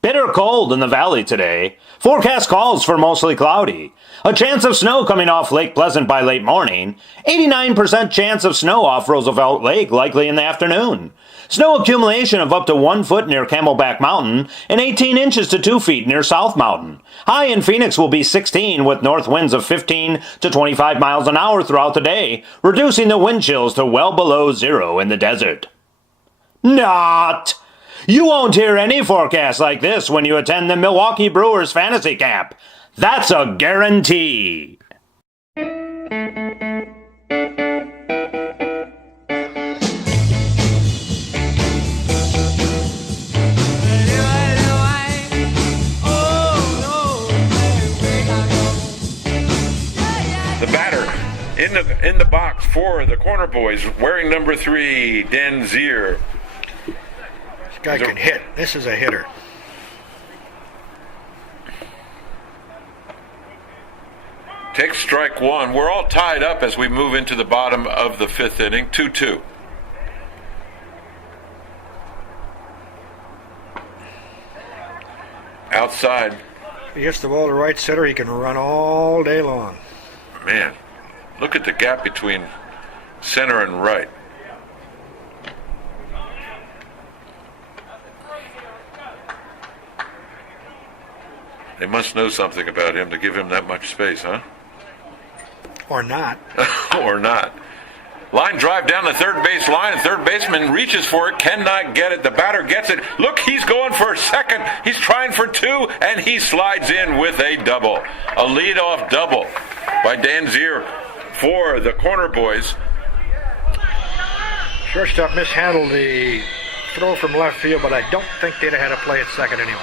Bitter cold in the valley today. Forecast calls for mostly cloudy. A chance of snow coming off Lake Pleasant by late morning. 89% chance of snow off Roosevelt Lake likely in the afternoon. Snow accumulation of up to 1 foot near Camelback Mountain and 18 inches to 2 feet near South Mountain. High in Phoenix will be 16 with north winds of 15 to 25 miles an hour throughout the day, reducing the wind chills to well below zero in the desert. Not! You won't hear any forecast like this when you attend the Milwaukee Brewers Fantasy Camp. That's a guarantee. In the box for the Corner Boys, wearing number 3, Denzier. This guy can hit. This is a hitter. Takes strike 1. We're all tied up as we move into the bottom of the 5th inning, 2-2. Outside. If he hits the ball to right center, he can run all day long. Man, look at the gap between center and right. They must know something about him to give him that much space, huh? Or not. Or not. Line drive down the third base line, and third baseman reaches for it, cannot get it. The batter gets it. Look, he's going for second. He's trying for 2, and he slides in with a double. A leadoff double by Denzier for the Corner Boys. Shortstop mishandled the throw from left field, but I don't think they'd have had a play at second anyway.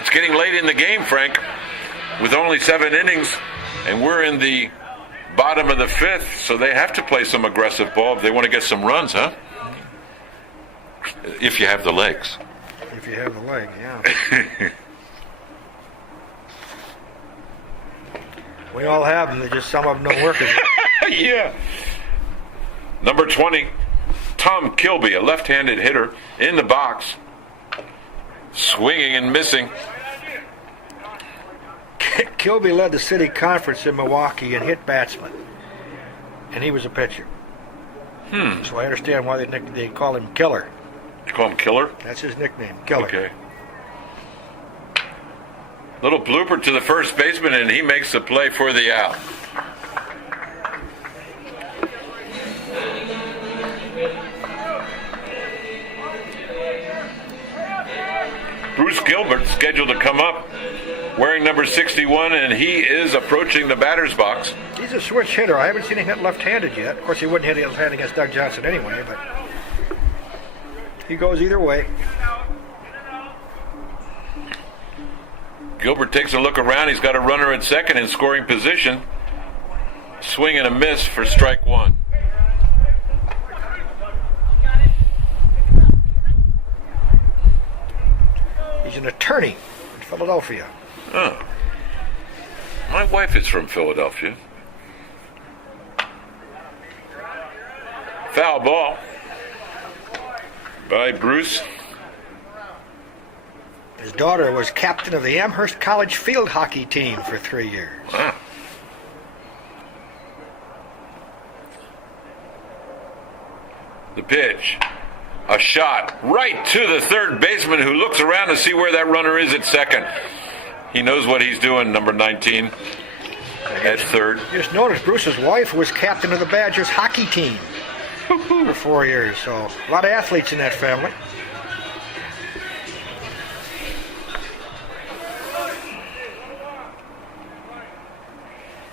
It's getting late in the game, Frank, with only 7 innings, and we're in the bottom of the 5th, so they have to play some aggressive ball if they want to get some runs, huh? If you have the legs. If you have the leg, yeah. We all have them, just some of them don't work as well. Yeah. Number 20, Tom Kilby, a left-handed hitter, in the box. Swinging and missing. Kilby led the city conference in Milwaukee and hit batsmen. And he was a pitcher. So I understand why they call him Killer. You call him Killer? That's his nickname, Killer. Okay. Little blooper to the first baseman, and he makes the play for the out. Bruce Gilbert scheduled to come up wearing number 61, and he is approaching the batter's box. He's a switch hitter. I haven't seen him hit left-handed yet. Of course, he wouldn't hit left-handed against Doug Johnson anyway, but he goes either way. Gilbert takes a look around. He's got a runner at second in scoring position. Swing and a miss for strike 1. He's an attorney in Philadelphia. Oh. My wife is from Philadelphia. Foul ball by Bruce. His daughter was captain of the Amherst College field hockey team for 3 years. Wow. The pitch. A shot right to the third baseman, who looks around to see where that runner is at second. He knows what he's doing, number 19 at third. Just notice Bruce's wife was captain of the Badgers hockey team for 4 years. So a lot of athletes in that family.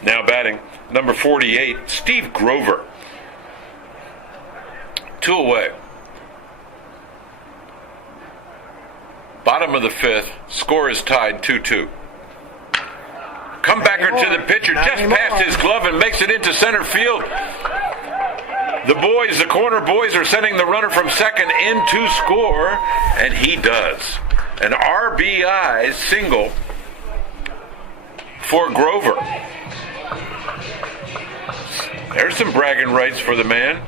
Now batting, number 48, Steve Grover. 2 away. Bottom of the 5th, score is tied 2-2. Comebacker to the pitcher, just past his glove and makes it into center field. The Corner Boys are sending the runner from second in to score, and he does. An RBI single for Grover. There's some bragging rights for the man.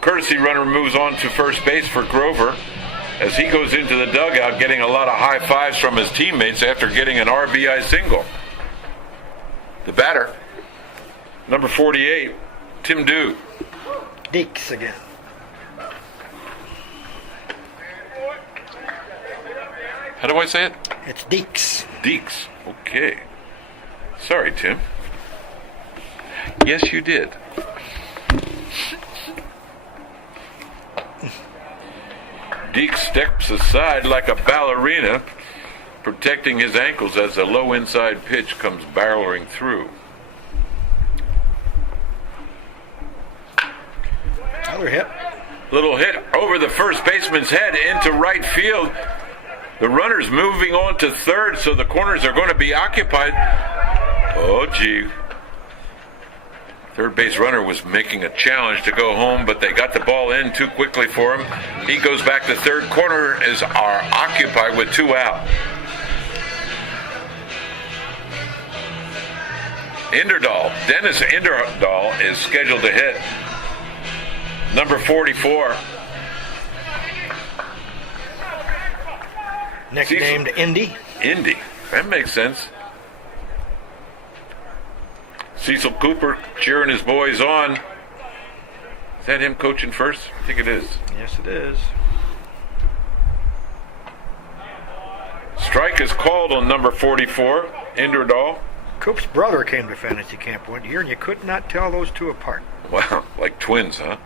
Courtesy runner moves on to first base for Grover as he goes into the dugout getting a lot of high fives from his teammates after getting an RBI single. The batter, number 48, Tim Dew. Deeks again. How do I say it? It's Deeks. Deeks. Okay. Sorry, Tim. Yes, you did. Deeks steps aside like a ballerina, protecting his ankles as the low inside pitch comes barreling through. Another hit. Little hit over the first baseman's head into right field. The runner's moving on to third, so the corners are going to be occupied. Oh, gee. Third base runner was making a challenge to go home, but they got the ball in too quickly for him. He goes back to third. Corner are occupied with 2 out. Dennis Inderdahl is scheduled to hit. Number 44. Nicknamed Indy. Indy. That makes sense. Cecil Cooper cheering his boys on. Is that him coaching first? I think it is. Yes, it is. Strike is called on number 44, Inderdahl. Coop's brother came to fantasy camp one year, and you could not tell those two apart. Wow, like twins, huh?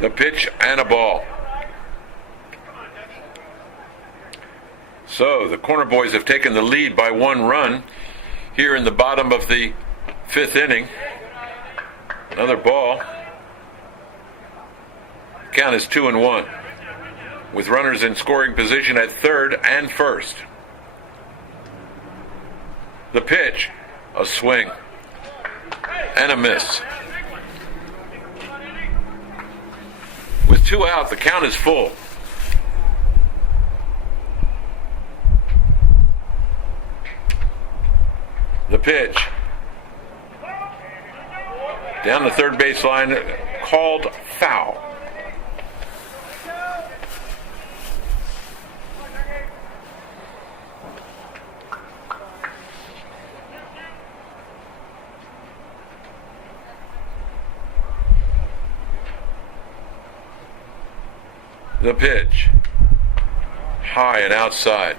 The pitch and a ball. So the corner boys have taken the lead by 1 run here in the bottom of the 5th inning. Another ball. Count is 2-1 with runners in scoring position at third and first. The pitch, a swing and a miss. With 2 out, the count is full. The pitch. Down the third baseline, called foul. The pitch. High and outside.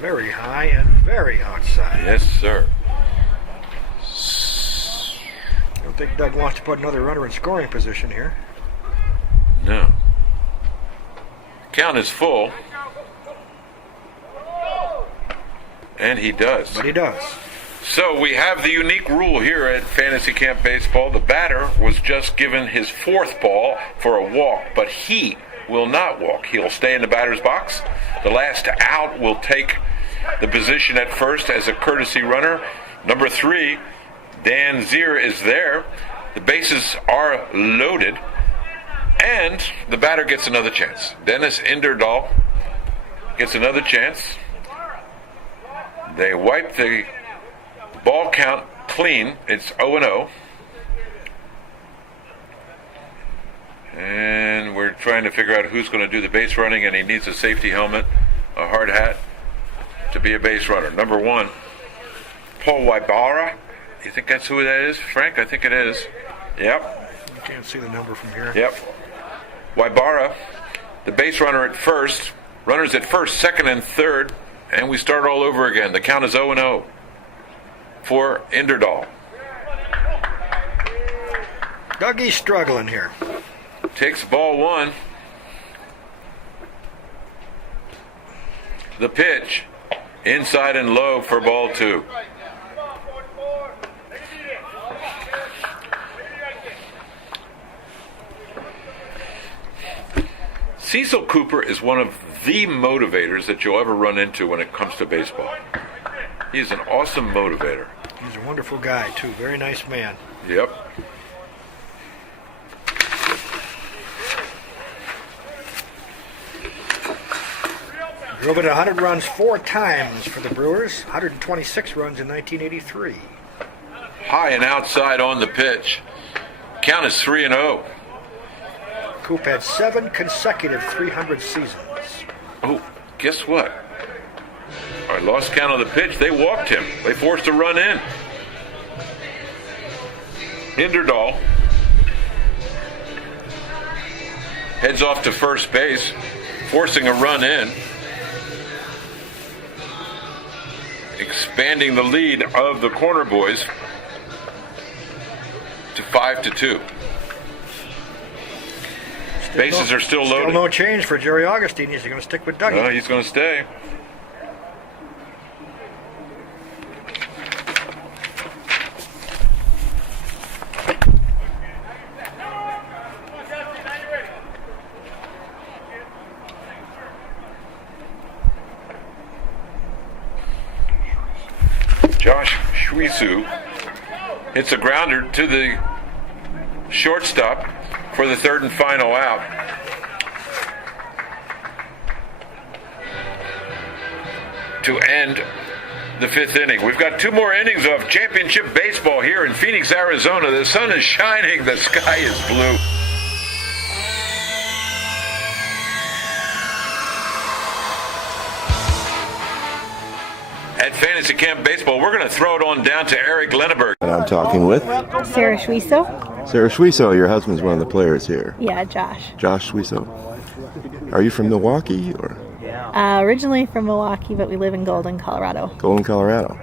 Very high and very outside. Yes, sir. I don't think Doug wants to put another runner in scoring position here. No. Count is full. And he does. But he does. So we have the unique rule here at Fantasy Camp Baseball. The batter was just given his 4th ball for a walk, but he will not walk. He'll stay in the batter's box. The last out will take the position at first as a courtesy runner. Number 3, Dan Zier is there. The bases are loaded, and the batter gets another chance. Dennis Inderdahl gets another chance. They wipe the ball count clean. It's 0-0. And we're trying to figure out who's going to do the base running, and he needs a safety helmet, a hard hat, to be a base runner. Number 1, Paul Wybara. You think that's who that is, Frank? I think it is. Yep. You can't see the number from here. Yep. Wybara, the base runner at first. Runners at first, second, and third. And we start all over again. The count is 0-0 for Inderdahl. Dougie's struggling here. Takes ball 1. The pitch, inside and low for ball 2. Cecil Cooper is one of the motivators that you'll ever run into when it comes to baseball. He's an awesome motivator. He's a wonderful guy, too. Very nice man. Yep. Drove it 100 runs 4 times for the Brewers, 126 runs in 1983. High and outside on the pitch. Count is 3-0. Coop had 7 consecutive 300 seasons. Oh, guess what? I lost count of the pitch. They walked him. They forced a run in. Inderdahl heads off to first base, forcing a run in, expanding the lead of the Corner Boys to 5-2. Bases are still loaded. Still no change for Jerry Augustine. He's going to stick with Dougie. No, he's going to stay. Josh Shwisu hits a grounder to the shortstop for the third and final out. To end the 5th inning. We've got 2 more innings of championship baseball here in Phoenix, Arizona. The sun is shining, the sky is blue. At Fantasy Camp Baseball, we're going to throw it on down to Eric Lenneberg. And I'm talking with Sarah Schwieso. Sarah Schwieso. Your husband's one of the players here. Yeah, Josh. Josh Schwieso. Are you from Milwaukee or? Originally from Milwaukee, but we live in Golden, Colorado. Golden, Colorado.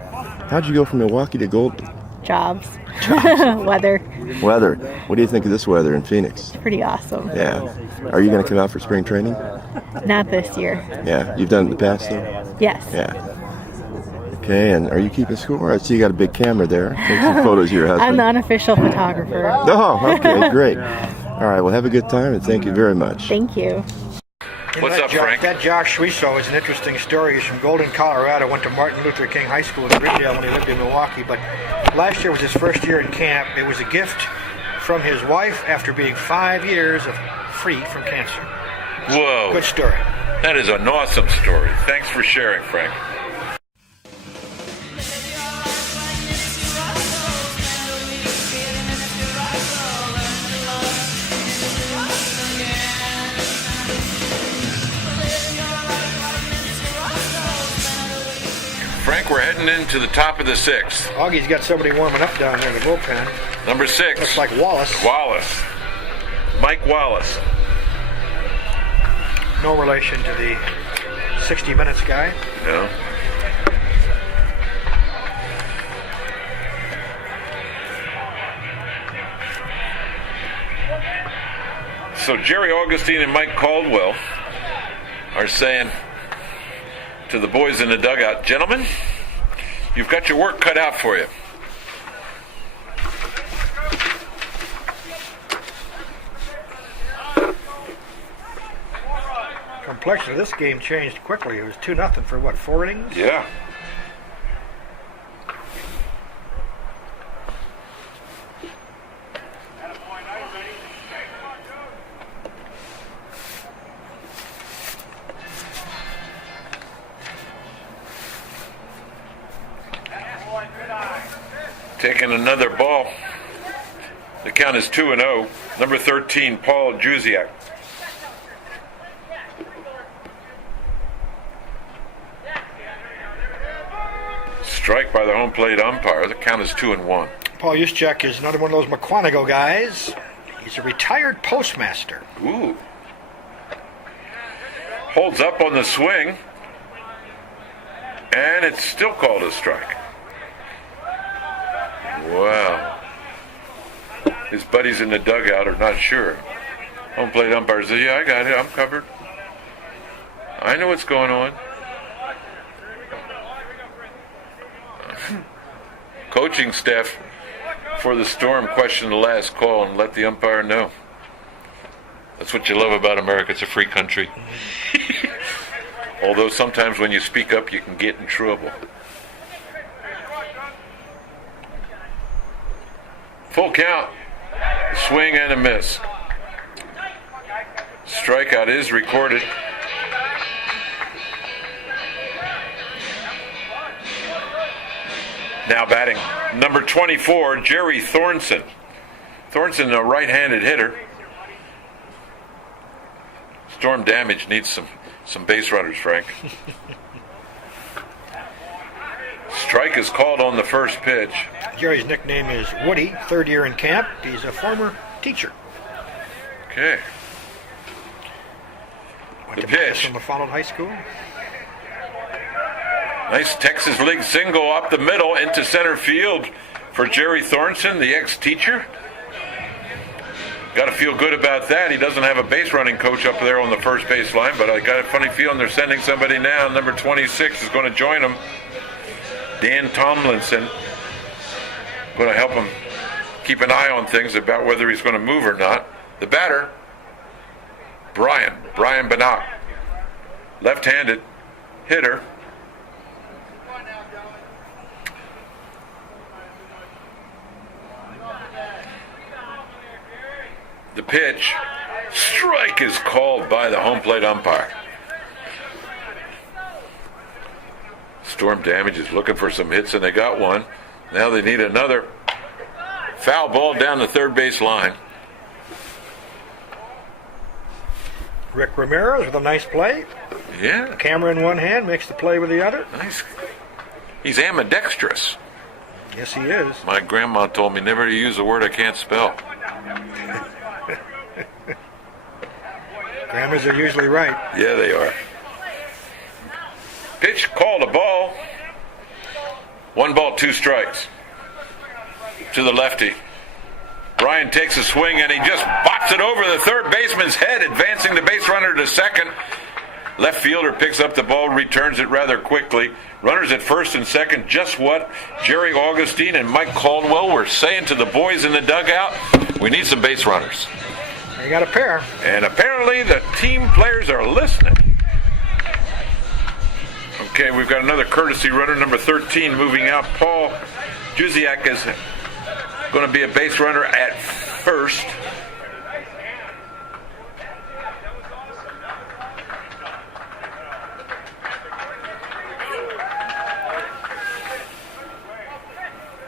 How'd you go from Milwaukee to Golden? Jobs. Weather. Weather. What do you think of this weather in Phoenix? Pretty awesome. Yeah. Are you going to come out for spring training? Not this year. Yeah. You've done it in the past, though? Yes. Yeah. Okay, and are you keeping score? I see you got a big camera there. Take some photos of your husband. I'm the unofficial photographer. Oh, okay, great. All right, well, have a good time, and thank you very much. Thank you. What's up, Frank? That Josh Schwieso is an interesting story. He's from Golden, Colorado. Went to Martin Luther King High School in Greendale when he lived in Milwaukee. But last year was his first year in camp. It was a gift from his wife after being 5 years free from cancer. Whoa. Good story. That is an awesome story. Thanks for sharing, Frank. Frank, we're heading into the top of the 6th. Augie's got somebody warming up down there in the bullpen. Number 6. Looks like Wallace. Wallace. Mike Wallace. No relation to the 60 Minutes guy. No. So Jerry Augustine and Mike Caldwell are saying to the boys in the dugout, gentlemen, you've got your work cut out for you. Complexion of this game changed quickly. It was 2-0 for what, 4 innings? Yeah. Taking another ball. The count is 2-0. Number 13, Paul Juziak. Strike by the home plate umpire. The count is 2-1. Paul Juszczyk is another one of those McQuanigo guys. He's a retired postmaster. Ooh. Holds up on the swing. And it's still called a strike. Wow. His buddies in the dugout are not sure. Home plate umpire says, yeah, I got it. I'm covered. I know what's going on. Coaching staff for the Storm questioned the last call and let the umpire know. That's what you love about America. It's a free country. Although sometimes when you speak up, you can get in trouble. Full count. A swing and a miss. Strikeout is recorded. Now batting, number 24, Jerry Thornton. Thornton, a right-handed hitter. Storm damage needs some base runners, Frank. Strike is called on the first pitch. Jerry's nickname is Woody, 3rd year in camp. He's a former teacher. Okay. Went The to pitch. McFarland High School. Nice Texas League single up the middle into center field for Jerry Thornton, the ex-teacher. Got to feel good about that. He doesn't have a base running coach up there on the first base line, but I got a funny feeling they're sending somebody now. Number 26 is going to join him. Dan Tomlinson. Going to help him keep an eye on things about whether he's going to move or not. The batter, Brian Banach. Left-handed hitter. The pitch, strike is called by the home plate umpire. Storm Damage is looking for some hits, and they got one. Now they need another. Foul ball down the third base line. Rick Ramirez with a nice play. Yeah. Camera in one hand, makes the play with the other. Nice. He's ambidextrous. Yes, he is. My grandma told me never to use a word I can't spell. Grandmas are usually right. Yeah, they are. Pitch called a ball. 1 ball, 2 strikes. To the lefty. Brian takes a swing and he just bops it over the third baseman's head, advancing the base runner to second. Left fielder picks up the ball, returns it rather quickly. Runners at first and second, just what Jerry Augustine and Mike Caldwell were saying to the boys in the dugout. We need some base runners. They got a pair. And apparently the team players are listening. Okay, we've got another courtesy runner, number 13, moving out. Paul Juziak is going to be a base runner at first.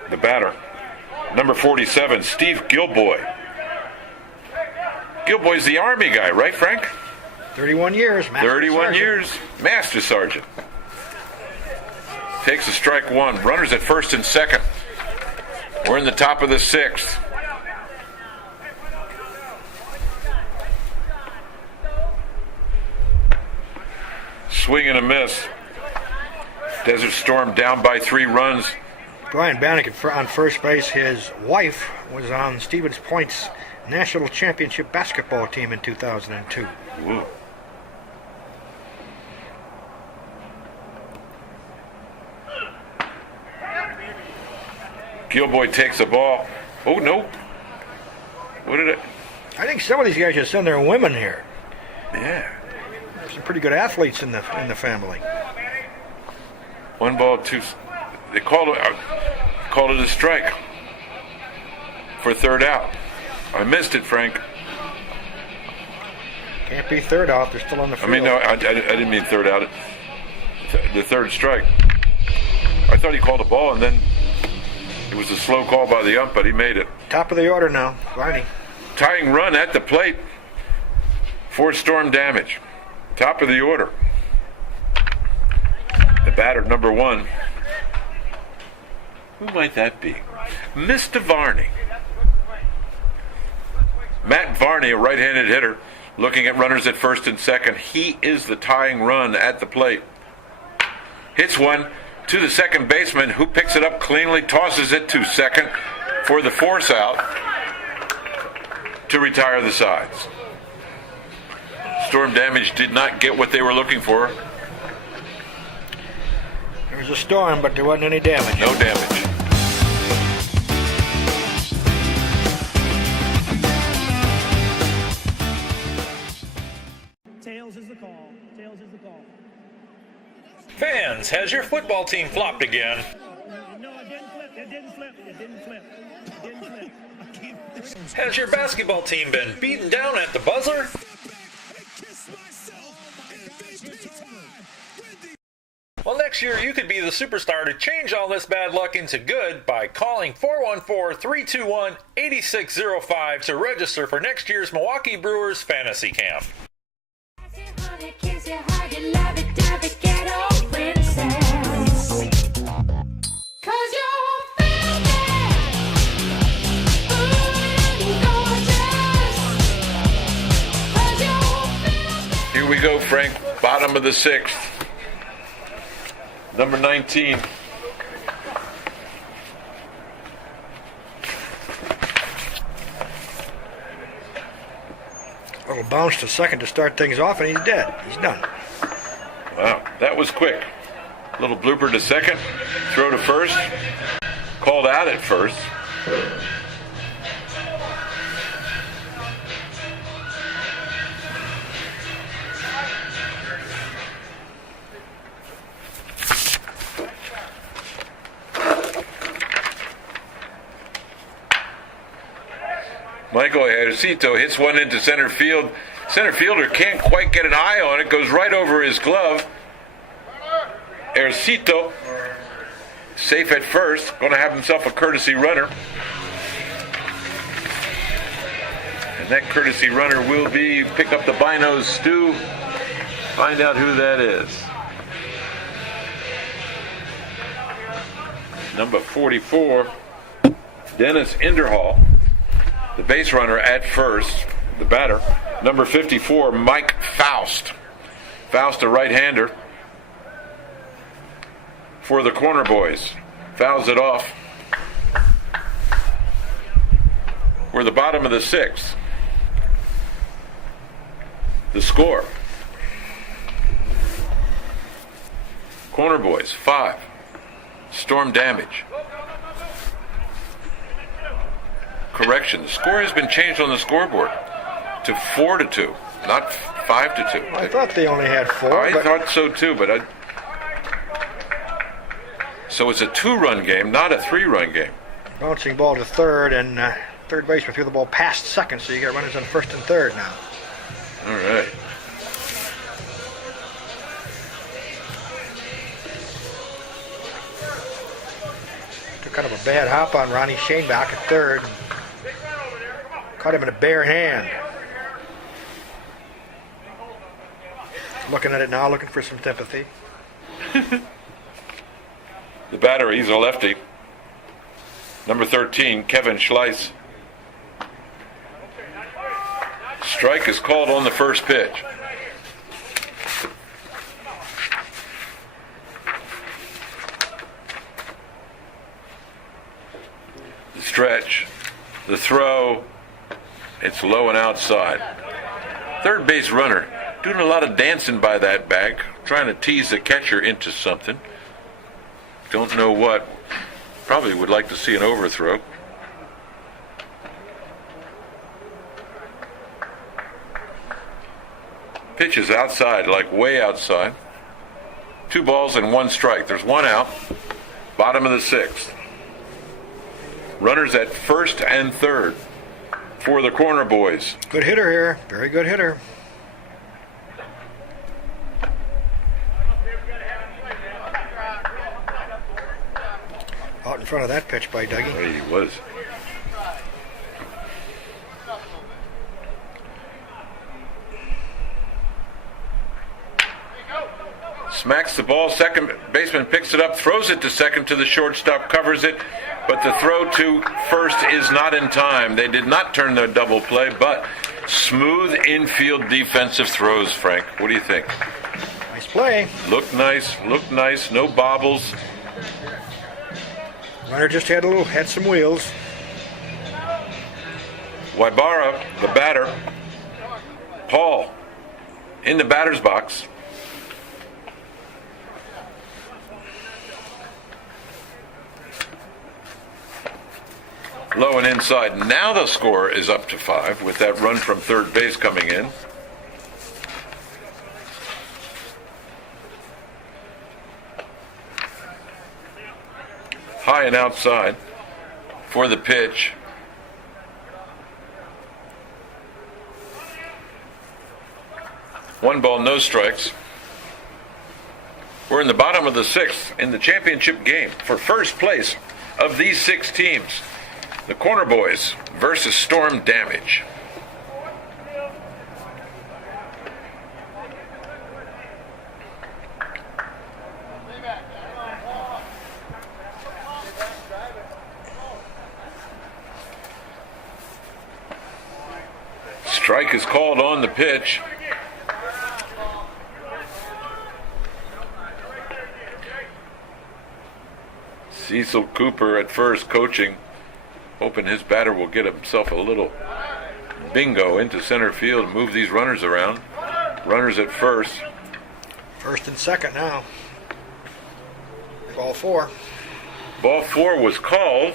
The batter, number 47, Steve Gilboy. Gilboy's the Army guy, right, Frank? 31 years. 31 years, Master Sergeant. Takes a strike one. Runners at first and second. We're in the top of the sixth. Swing and a miss. Desert Storm down by 3 runs. Brian Bannock on first base. His wife was on Stevens Point's national championship basketball team in 2002. Woo. Gilboy takes the ball. Oh, no. What did it? I think some of these guys should send their women here. Yeah. There's some pretty good athletes in the family. 1 ball, 2. They called it a strike for third out. I missed it, Frank. Can't be third out. They're still on the field. I mean, no, I didn't mean third out. The third strike. I thought he called a ball, and then it was a slow call by the ump, but he made it. Top of the order now, Varney. Tying run at the plate for Storm Damage. Top of the order. The batter, number 1. Who might that be? Mr. Varney. Matt Varney, a right-handed hitter, looking at runners at first and second. He is the tying run at the plate. Hits one to the second baseman, who picks it up cleanly, tosses it to second for the force out to retire the sides. Storm Damage did not get what they were looking for. There was a storm, but there wasn't any damage. No damage. Tails is the call. Tails is the call. Fans, has your football team flopped again? No, it didn't flip. It didn't flip. It didn't flip. It didn't flip. I can't. Has your basketball team been beaten down at the buzzer? Well, next year you could be the superstar to change all this bad luck into good by calling 414-321-8605 to register for next year's Milwaukee Brewers Fantasy Camp. Here we go, Frank. Bottom of the 6th. Number 19. Little bounce to second to start things off, and he's dead. He's done. Wow, that was quick. Little blooper to second. Throw to first. Called out at first. Michael Arcito hits one into center field. Center fielder can't quite get an eye on it. Goes right over his glove. Arcito, safe at first. Going to have himself a courtesy runner. And that courtesy runner will be pick up the binos, Stu. Find out who that is. Number 44, Dennis Inderhall. The base runner at first, the batter. Number 54, Mike Faust. Faust, a right-hander for the Corner Boys. Fouls it off. We're the bottom of the 6th. The score. Corner Boys, 5. Storm Damage. Correction, the score has been changed on the scoreboard to 4-2, not 5-2. I thought they only had 4. I thought so too, but so it's a 2-run game, not a 3-run game. Bouncing ball to third, and third baseman threw the ball past second, so you got runners on first and third now. All right. Took kind of a bad hop on Ronnie Shane back at third. Caught him in a bare hand. Looking at it now, looking for some sympathy. The batter, he's a lefty. Number 13, Kevin Schleiss. Strike is called on the first pitch. The stretch, the throw, it's low and outside. Third base runner doing a lot of dancing by that bag, trying to tease the catcher into something. Don't know what. Probably would like to see an overthrow. Pitch is outside, like way outside. 2 balls and 1 strike. There's 1 out. Bottom of the 6th. Runners at first and third for the Corner Boys. Good hitter here. Very good hitter. Out in front of that pitch by Dougie. There he was. Smacks the ball. Second baseman picks it up, throws it to second to the shortstop, covers it, but the throw to first is not in time. They did not turn their double play, but smooth infield defensive throws, Frank. What do you think? Nice play. Looked nice, no bobbles. Runner just had some wheels. Waibara, the batter. Paul in the batter's box. Low and inside. Now the score is up to 5 with that run from third base coming in. High and outside for the pitch. One ball, no strikes. We're in the bottom of the 6th in the championship game for first place of these 6 teams. The Corner Boys versus Storm Damage. Strike is called on the pitch. Cecil Cooper at first coaching, hoping his batter will get himself a little bingo into center field and move these runners around. Runners at first. First and second now. Ball 4. Ball 4 was called.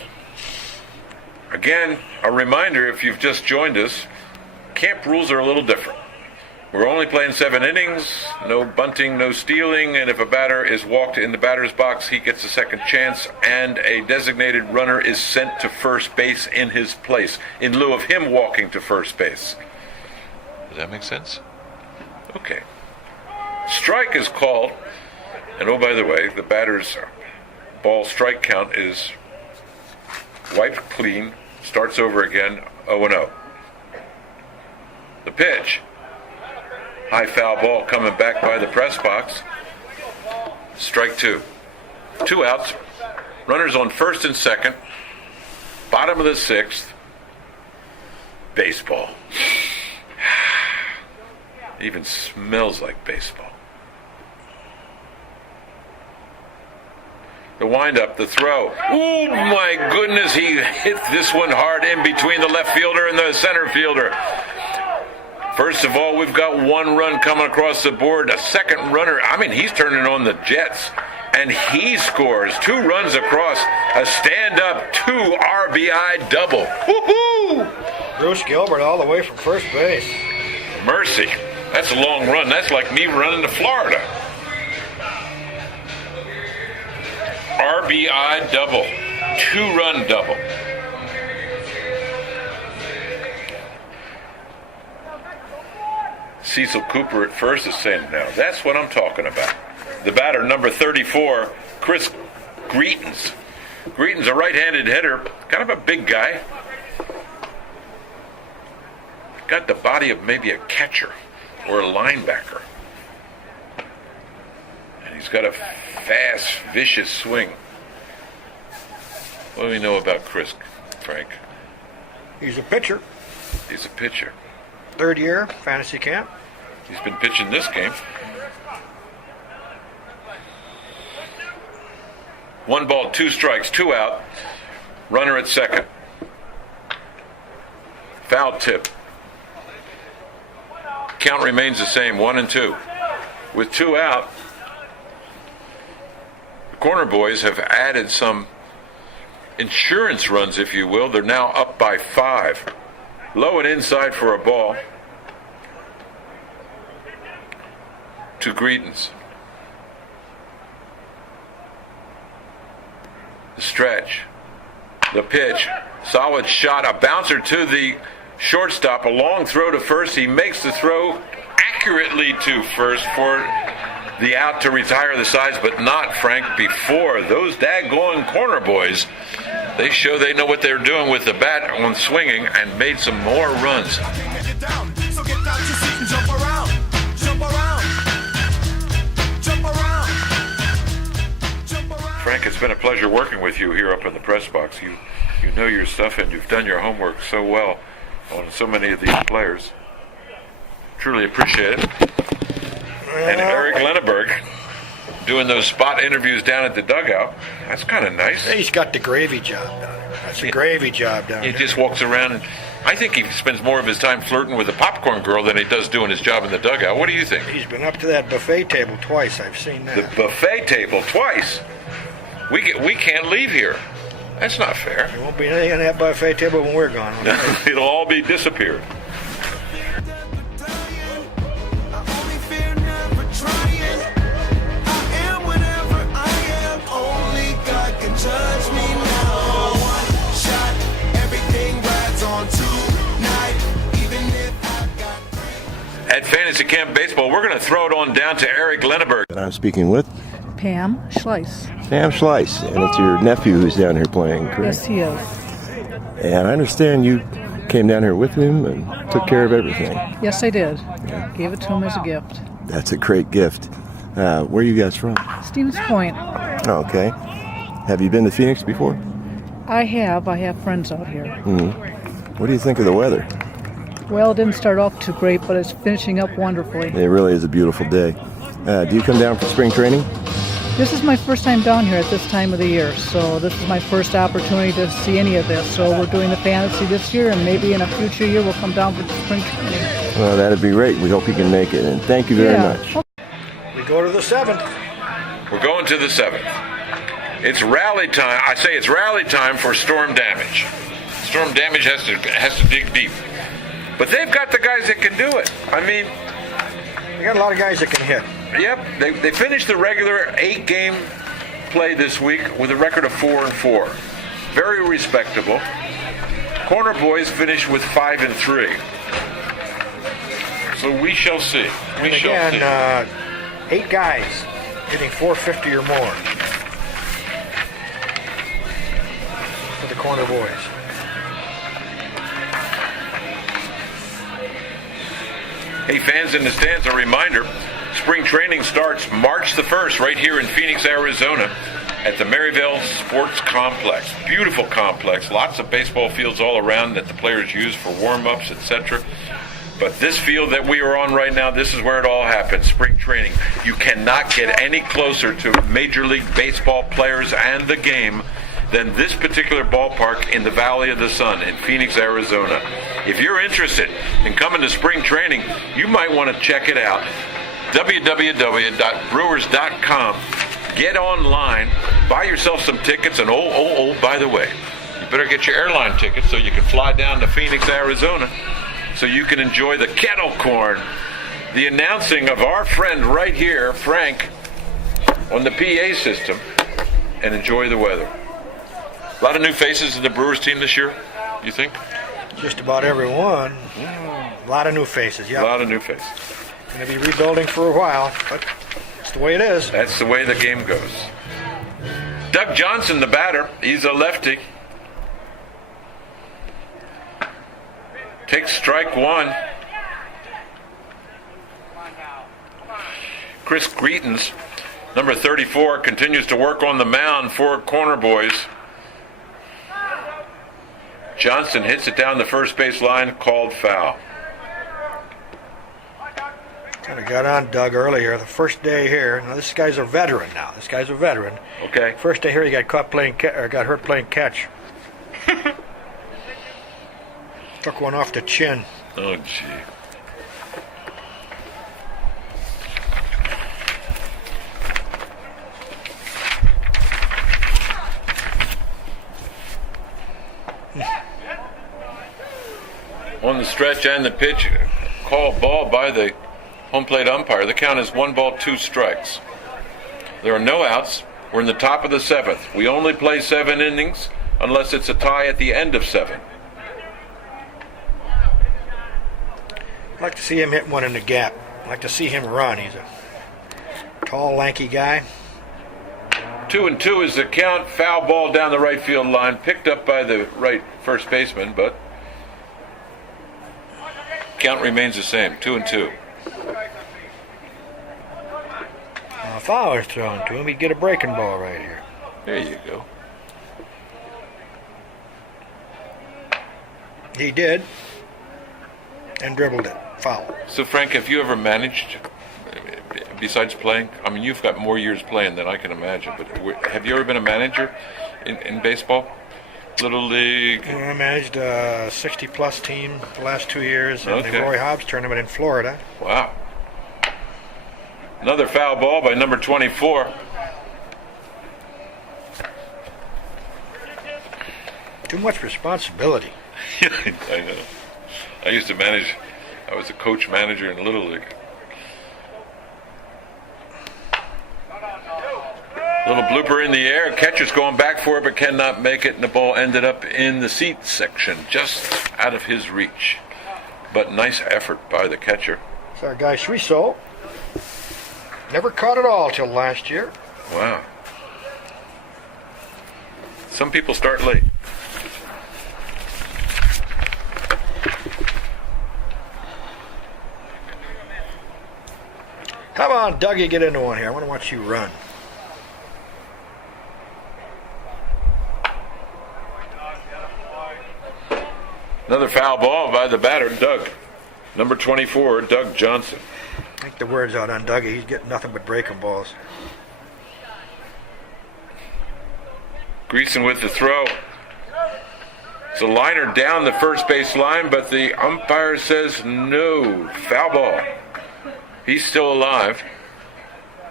Again, a reminder, if you've just joined us, camp rules are a little different. We're only playing 7 innings, no bunting, no stealing, and if a batter is walked in the batter's box, he gets a second chance, and a designated runner is sent to first base in his place, in lieu of him walking to first base. Does that make sense? Okay. Strike is called, and oh, by the way, the batter's ball strike count is wiped clean, starts over again, 0-0. The pitch. High foul ball coming back by the press box. Strike 2. 2 outs. Runners on first and second. Bottom of the 6th. Baseball. Even smells like baseball. The windup, the throw. Oh my goodness, he hit this one hard in between the left fielder and the center fielder. First of all, we've got 1 run coming across the board. A second runner, he's turning on the Jets. And he scores 2 runs across. A stand-up 2 RBI double. Woohoo! Bruce Gilbert all the way from first base. Mercy. That's a long run. That's like me running to Florida. RBI double. 2-run double. Cecil Cooper at first is saying, now that's what I'm talking about. The batter, number 34, Chris Greetens. Greetens, a right-handed hitter, kind of a big guy. Got the body of maybe a catcher or a linebacker. And he's got a fast, vicious swing. What do we know about Chris, Frank? He's a pitcher. He's a pitcher. 3rd year, fantasy camp. He's been pitching this game. 1 ball, 2 strikes, 2 out. Runner at second. Foul tip. Count remains the same, 1-2. With 2 out, the corner boys have added some insurance runs, if you will. They're now up by 5. Low and inside for a ball to Greetens. The stretch. The pitch. Solid shot. A bouncer to the shortstop. A long throw to first. He makes the throw accurately to first for the out to retire the sides, but not, Frank, before those daggone corner boys. They show they know what they're doing with the bat on swinging and made some more runs. Frank, it's been a pleasure working with you here up in the press box. You know your stuff and you've done your homework so well on so many of these players. Truly appreciate it. And Eric Lenneberg doing those spot interviews down at the dugout. That's kind of nice. He's got the gravy job down there. That's a gravy job down there. He just walks around, and I think he spends more of his time flirting with the popcorn girl than he does doing his job in the dugout. What do you think? He's been up to that buffet table twice. I've seen that. The buffet table twice? We can't leave here. That's not fair. There won't be anything on that buffet table when we're gone. It'll all be disappeared. At Fantasy Camp Baseball, we're going to throw it on down to Eric Lenneberg. And I'm speaking with Pam Schleiss. Pam Schleiss, and it's your nephew who's down here playing, correct? Yes, he is. And I understand you came down here with him and took care of everything. Yes, I did. Gave it to him as a gift. That's a great gift. Where are you guys from? Stevens Point. Oh, okay. Have you been to Phoenix before? I have. I have friends out here. Mm-hmm. What do you think of the weather? Well, it didn't start off too great, but it's finishing up wonderfully. It really is a beautiful day. Do you come down for spring training? This is my first time down here at this time of the year, so this is my first opportunity to see any of this. So we're doing the fantasy this year, and maybe in a future year we'll come down for the spring training. Well, that'd be great. We hope you can make it, and thank you very much. We go to the 7th. We're going to the 7th. It's rally time. I say it's rally time for Storm Damage. Storm Damage has to dig deep. But they've got the guys that can do it. I mean, we got a lot of guys that can hit. Yep, they finished the regular 8-game play this week with a record of 4-4. Very respectable. Corner Boys finished with 5-3. So we shall see. We shall see. 8 guys hitting 450 or more for the Corner Boys. Hey, fans in the stands, a reminder, spring training starts March the 1st right here in Phoenix, Arizona at the Maryville Sports Complex. Beautiful complex, lots of baseball fields all around that the players use for warm-ups, etc. But this field that we are on right now, this is where it all happens, spring training. You cannot get any closer to Major League Baseball players and the game than this particular ballpark in the Valley of the Sun in Phoenix, Arizona. If you're interested in coming to spring training, you might want to check it out. www.brewers.com. Get online, buy yourself some tickets, and by the way, you better get your airline tickets so you can fly down to Phoenix, Arizona, so you can enjoy the kettle corn, the announcing of our friend right here, Frank, on the PA system, and enjoy the weather. A lot of new faces in the Brewers team this year, you think? Just about everyone. A lot of new faces, yeah. A lot of new faces. Going to be rebuilding for a while, but it's the way it is. That's the way the game goes. Doug Johnson, the batter, he's a lefty. Takes strike one. Chris Greetens, number 34, continues to work on the mound for Corner Boys. Johnson hits it down the first base line, called foul. Kind of got on Doug earlier. The first day here. Now this guy's a veteran. Okay. First day here, he got caught playing got hurt playing catch. Took one off the chin. Oh, gee. On the stretch and the pitch, called ball by the home plate umpire. The count is 1 ball, 2 strikes. There are no outs. We're in the top of the 7th. We only play 7 innings unless it's a tie at the end of 7. I'd like to see him hit one in the gap. I'd like to see him run. He's a tall, lanky guy. 2-2 is the count. Foul ball down the right field line, picked up by the right first baseman, but count remains the same, 2-2. If I was thrown to him, he'd get a breaking ball right here. There you go. He did, and dribbled it. Foul. So, Frank, have you ever managed, besides playing? I mean, you've got more years playing than I can imagine, but have you ever been a manager in baseball? Little League? I managed a 60-plus team the last 2 years in the Roy Hobbs tournament in Florida. Wow. Another foul ball by number 24. Too much responsibility. I know. I used to manage, I was a coach manager in Little League. Little blooper in the air. Catcher's going back for it but cannot make it, and the ball ended up in the seat section, just out of his reach. But nice effort by the catcher. It's our guy Suiso. Never caught it all till last year. Wow. Some people start late. Come on, Dougie, get into one here. I want to watch you run. Another foul ball by the batter, Doug. Number 24, Doug Johnson. I think the word's out on Dougie. He's getting nothing but breaking balls. Greason with the throw. It's a liner down the first base line, but the umpire says no. Foul ball. He's still alive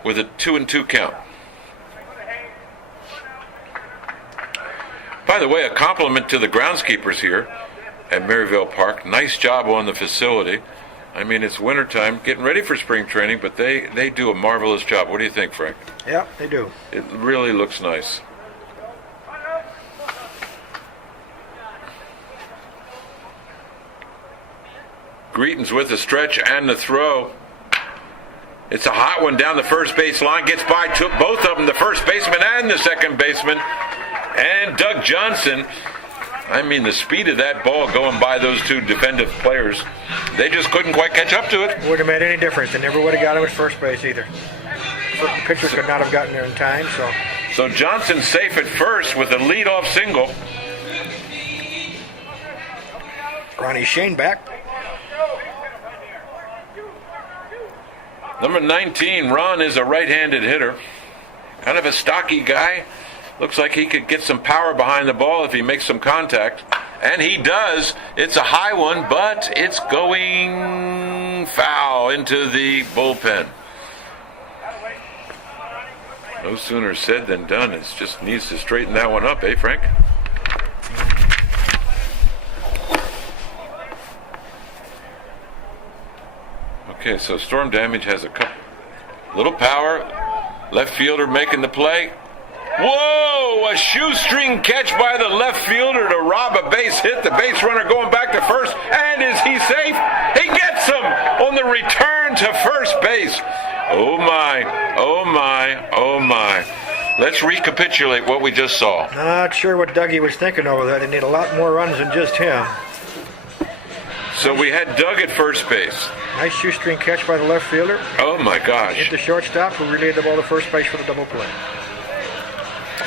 with a 2-2 count. By the way, a compliment to the groundskeepers here at Maryville Park. Nice job on the facility. I mean, it's wintertime, getting ready for spring training, but they do a marvelous job. What do you think, Frank? Yeah, they do. It really looks nice. Greeton's with the stretch and the throw. It's a hot one down the first base line. Gets by both of them, the first baseman and the second baseman. And Doug Johnson, I mean, the speed of that ball going by those two defensive players, they just couldn't quite catch up to it. Wouldn't have made any difference. They never would have got him at first base either. The pitcher could not have gotten there in time. So Johnson's safe at first with a leadoff single. Ronnie Shane back. Number 19, Ron, is a right-handed hitter. Kind of a stocky guy. Looks like he could get some power behind the ball if he makes some contact. And he does. It's a high one, but it's going foul into the bullpen. No sooner said than done. It just needs to straighten that one up, eh, Frank? Okay, so Storm Damage has a couple. Little power. Left fielder making the play. Whoa! A shoestring catch by the left fielder to rob a base hit. The base runner going back to first. And is he safe? He gets him on the return to first base. Oh my, oh my, oh my. Let's recapitulate what we just saw. Not sure what Dougie was thinking over there. They need a lot more runs than just him. So we had Doug at first base. Nice shoestring catch by the left fielder. Oh my gosh. Hit the shortstop who relayed the ball to first base for the double play.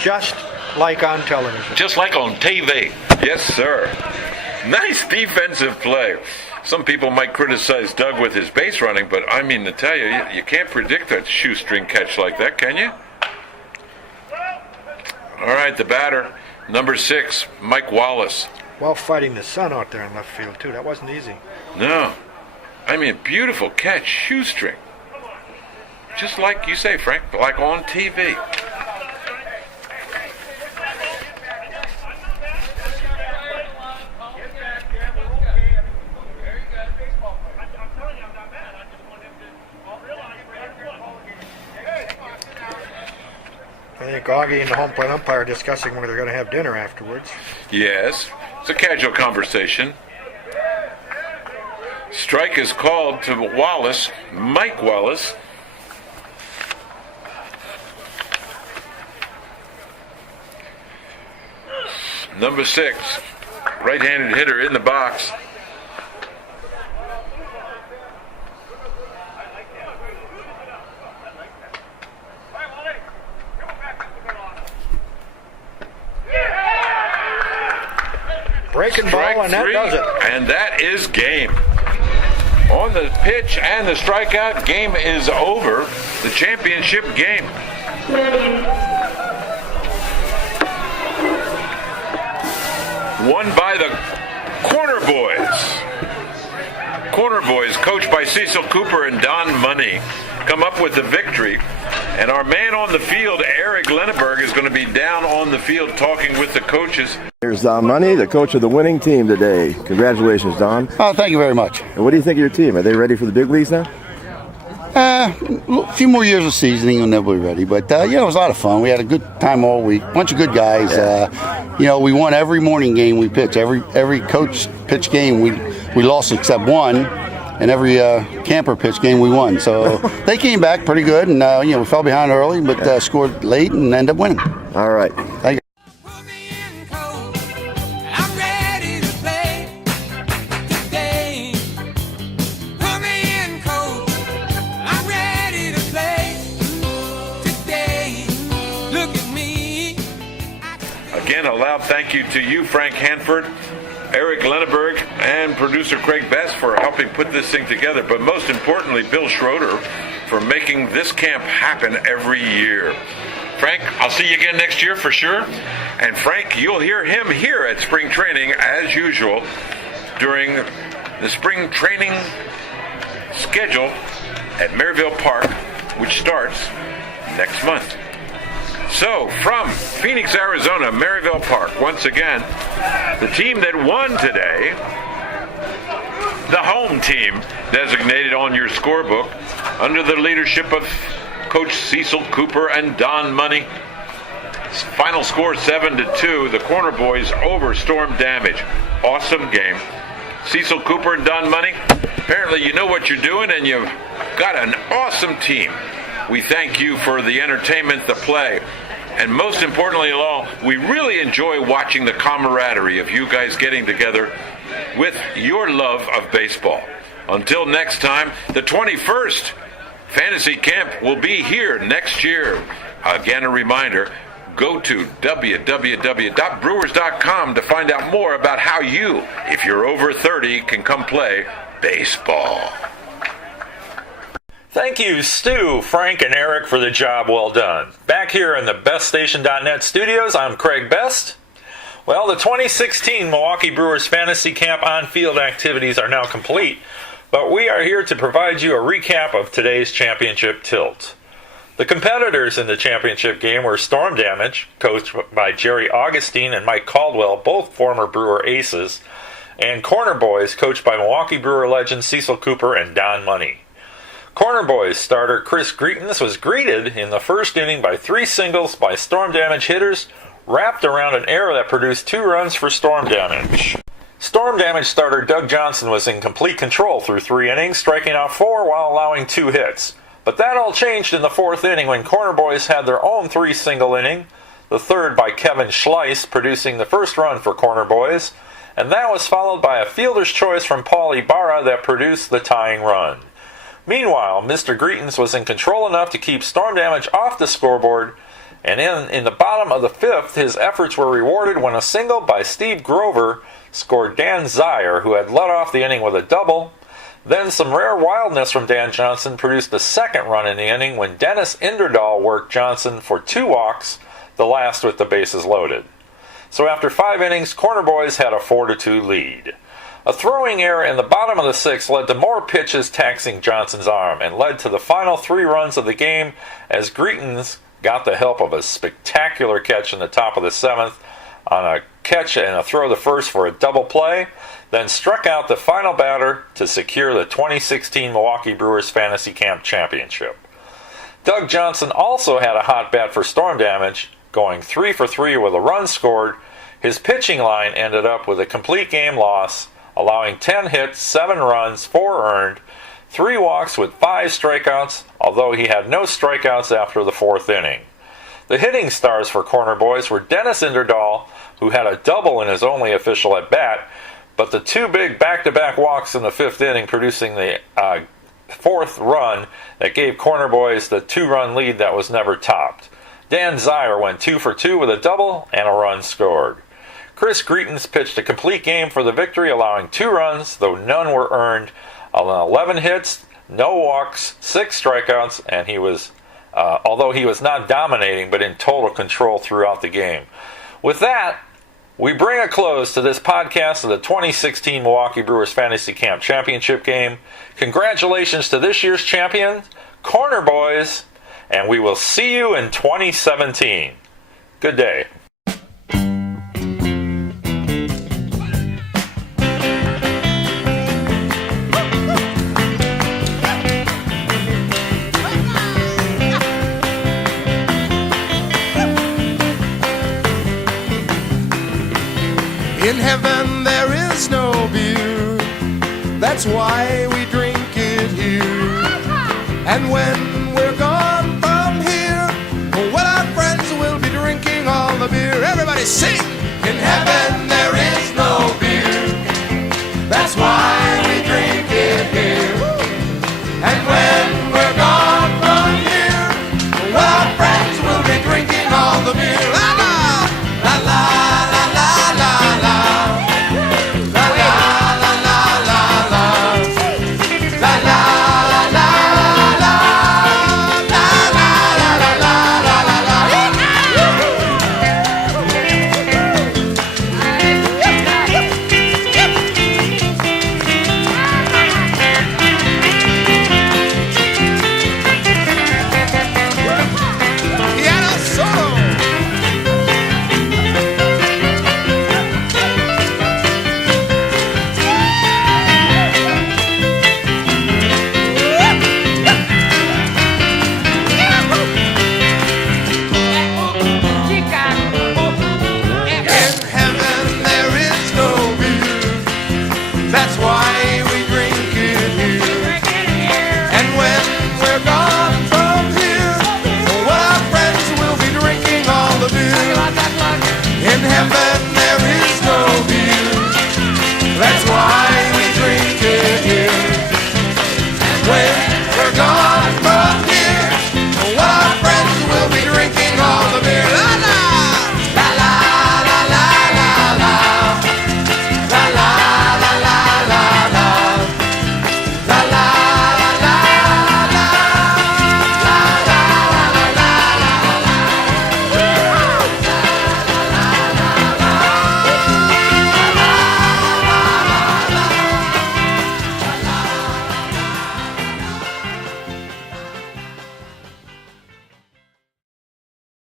Just like on television. Just like on TV. Yes, sir. Nice defensive play. Some people might criticize Doug with his base running, but I mean to tell you, you can't predict a shoestring catch like that, can you? All right, the batter, number 6, Mike Wallace. Well, fighting the sun out there in left field, too. That wasn't easy. No. I mean, beautiful catch, shoestring. Just like you say, Frank, like on TV. I think Augie and the home plate umpire are discussing whether they're going to have dinner afterwards. Yes, it's a casual conversation. Strike is called to Wallace, Mike Wallace. Number 6, right-handed hitter in the box. Breaking ball, and that does it. And that is game. On the pitch and the strikeout, game is over. The championship game. Won by the Corner Boys. Corner Boys, coached by Cecil Cooper and Don Money, come up with the victory. And our man on the field, Eric Lenneberg, is going to be down on the field talking with the coaches. Here's Don Money, the coach of the winning team today. Congratulations, Don. Oh, thank you very much. And what do you think of your team? Are they ready for the big leagues now? A few more years of seasoning and they'll be ready. But, it was a lot of fun. We had a good time all week. Bunch of good guys. We won every morning game we pitched. Every coach pitch game we lost except one. And every camper pitch game we won. So they came back pretty good. And, we fell behind early, but scored late and ended up winning. All right. Thank you. Again, a loud thank you to you, Frank Hanford, Eric Lenneberg, and producer Craig Best for helping put this thing together. But most importantly, Bill Schroeder for making this camp happen every year. Frank, I'll see you again next year for sure. And Frank, you'll hear him here at spring training as usual during the spring training schedule at Maryville Park, which starts next month. So, from Phoenix, Arizona, Maryville Park, once again, the team that won today, the home team designated on your scorebook, under the leadership of Coach Cecil Cooper and Don Money. Final score 7-2, the Corner Boys over Storm Damage. Awesome game. Cecil Cooper and Don Money, apparently you know what you're doing and you've got an awesome team. We thank you for the entertainment, the play, and most importantly of all, we really enjoy watching the camaraderie of you guys getting together with your love of baseball. Until next time, the 21st Fantasy Camp will be here next year. Again, a reminder, go to www.brewers.com to find out more about how you, if you're over 30, can come play baseball. Thank you, Stu, Frank, and Eric for the job well done. Back here in the BestStation.net studios, I'm Craig Best. Well, the 2016 Milwaukee Brewers Fantasy Camp on-field activities are now complete, but we are here to provide you a recap of today's championship tilt. The competitors in the championship game were Storm Damage, coached by Jerry Augustine and Mike Caldwell, both former Brewer aces, and Corner Boys, coached by Milwaukee Brewer legends Cecil Cooper and Don Money. Corner Boys starter Chris Greetens was greeted in the first inning by 3 singles by Storm Damage hitters, wrapped around an error that produced 2 runs for Storm Damage. Storm Damage starter Doug Johnson was in complete control through 3 innings, striking out 4 while allowing 2 hits. But that all changed in the 4th inning when Corner Boys had their own 3-single inning, the third by Kevin Schleiss producing the first run for Corner Boys, and that was followed by a fielder's choice from Paul Ibarra that produced the tying run. Meanwhile, Mr. Greetens was in control enough to keep Storm Damage off the scoreboard, and in the bottom of the 5th, his efforts were rewarded when a single by Steve Grover scored Dan Zier, who had led off the inning with a double. Then some rare wildness from Dan Johnson produced a second run in the inning when Dennis Inderdahl worked Johnson for 2 walks, the last with the bases loaded. So after 5 innings, Corner Boys had a 4-2 lead. A throwing error in the bottom of the 6th led to more pitches taxing Johnson's arm and led to the final 3 runs of the game as Greetens got the help of a spectacular catch in the top of the 7th on a catch and a throw to first for a double play, then struck out the final batter to secure the 2016 Milwaukee Brewers Fantasy Camp Championship. Doug Johnson also had a hot bat for Storm Damage, going 3 for 3 with a run scored. His pitching line ended up with a complete game loss, allowing 10 hits, 7 runs, 4 earned, 3 walks with 5 strikeouts, although he had no strikeouts after the 4th inning. The hitting stars for Corner Boys were Dennis Inderdahl, who had a double in his only official at-bat, but the 2 big back-to-back walks in the 5th inning producing the 4th run that gave Corner Boys the 2-run lead that was never topped. Dan Zier went 2 for 2 with a double and a run scored. Chris Greetens pitched a complete game for the victory, allowing 2 runs, though none were earned, 11 hits, no walks, 6 strikeouts, and he was, although he was not dominating, but in total control throughout the game. With that, we bring a close to this podcast of the 2016 Milwaukee Brewers Fantasy Camp Championship game. Congratulations to this year's champion, Corner Boys, and we will see you in 2017. Good day. In heaven there is no beer, that's why we drink it here. And when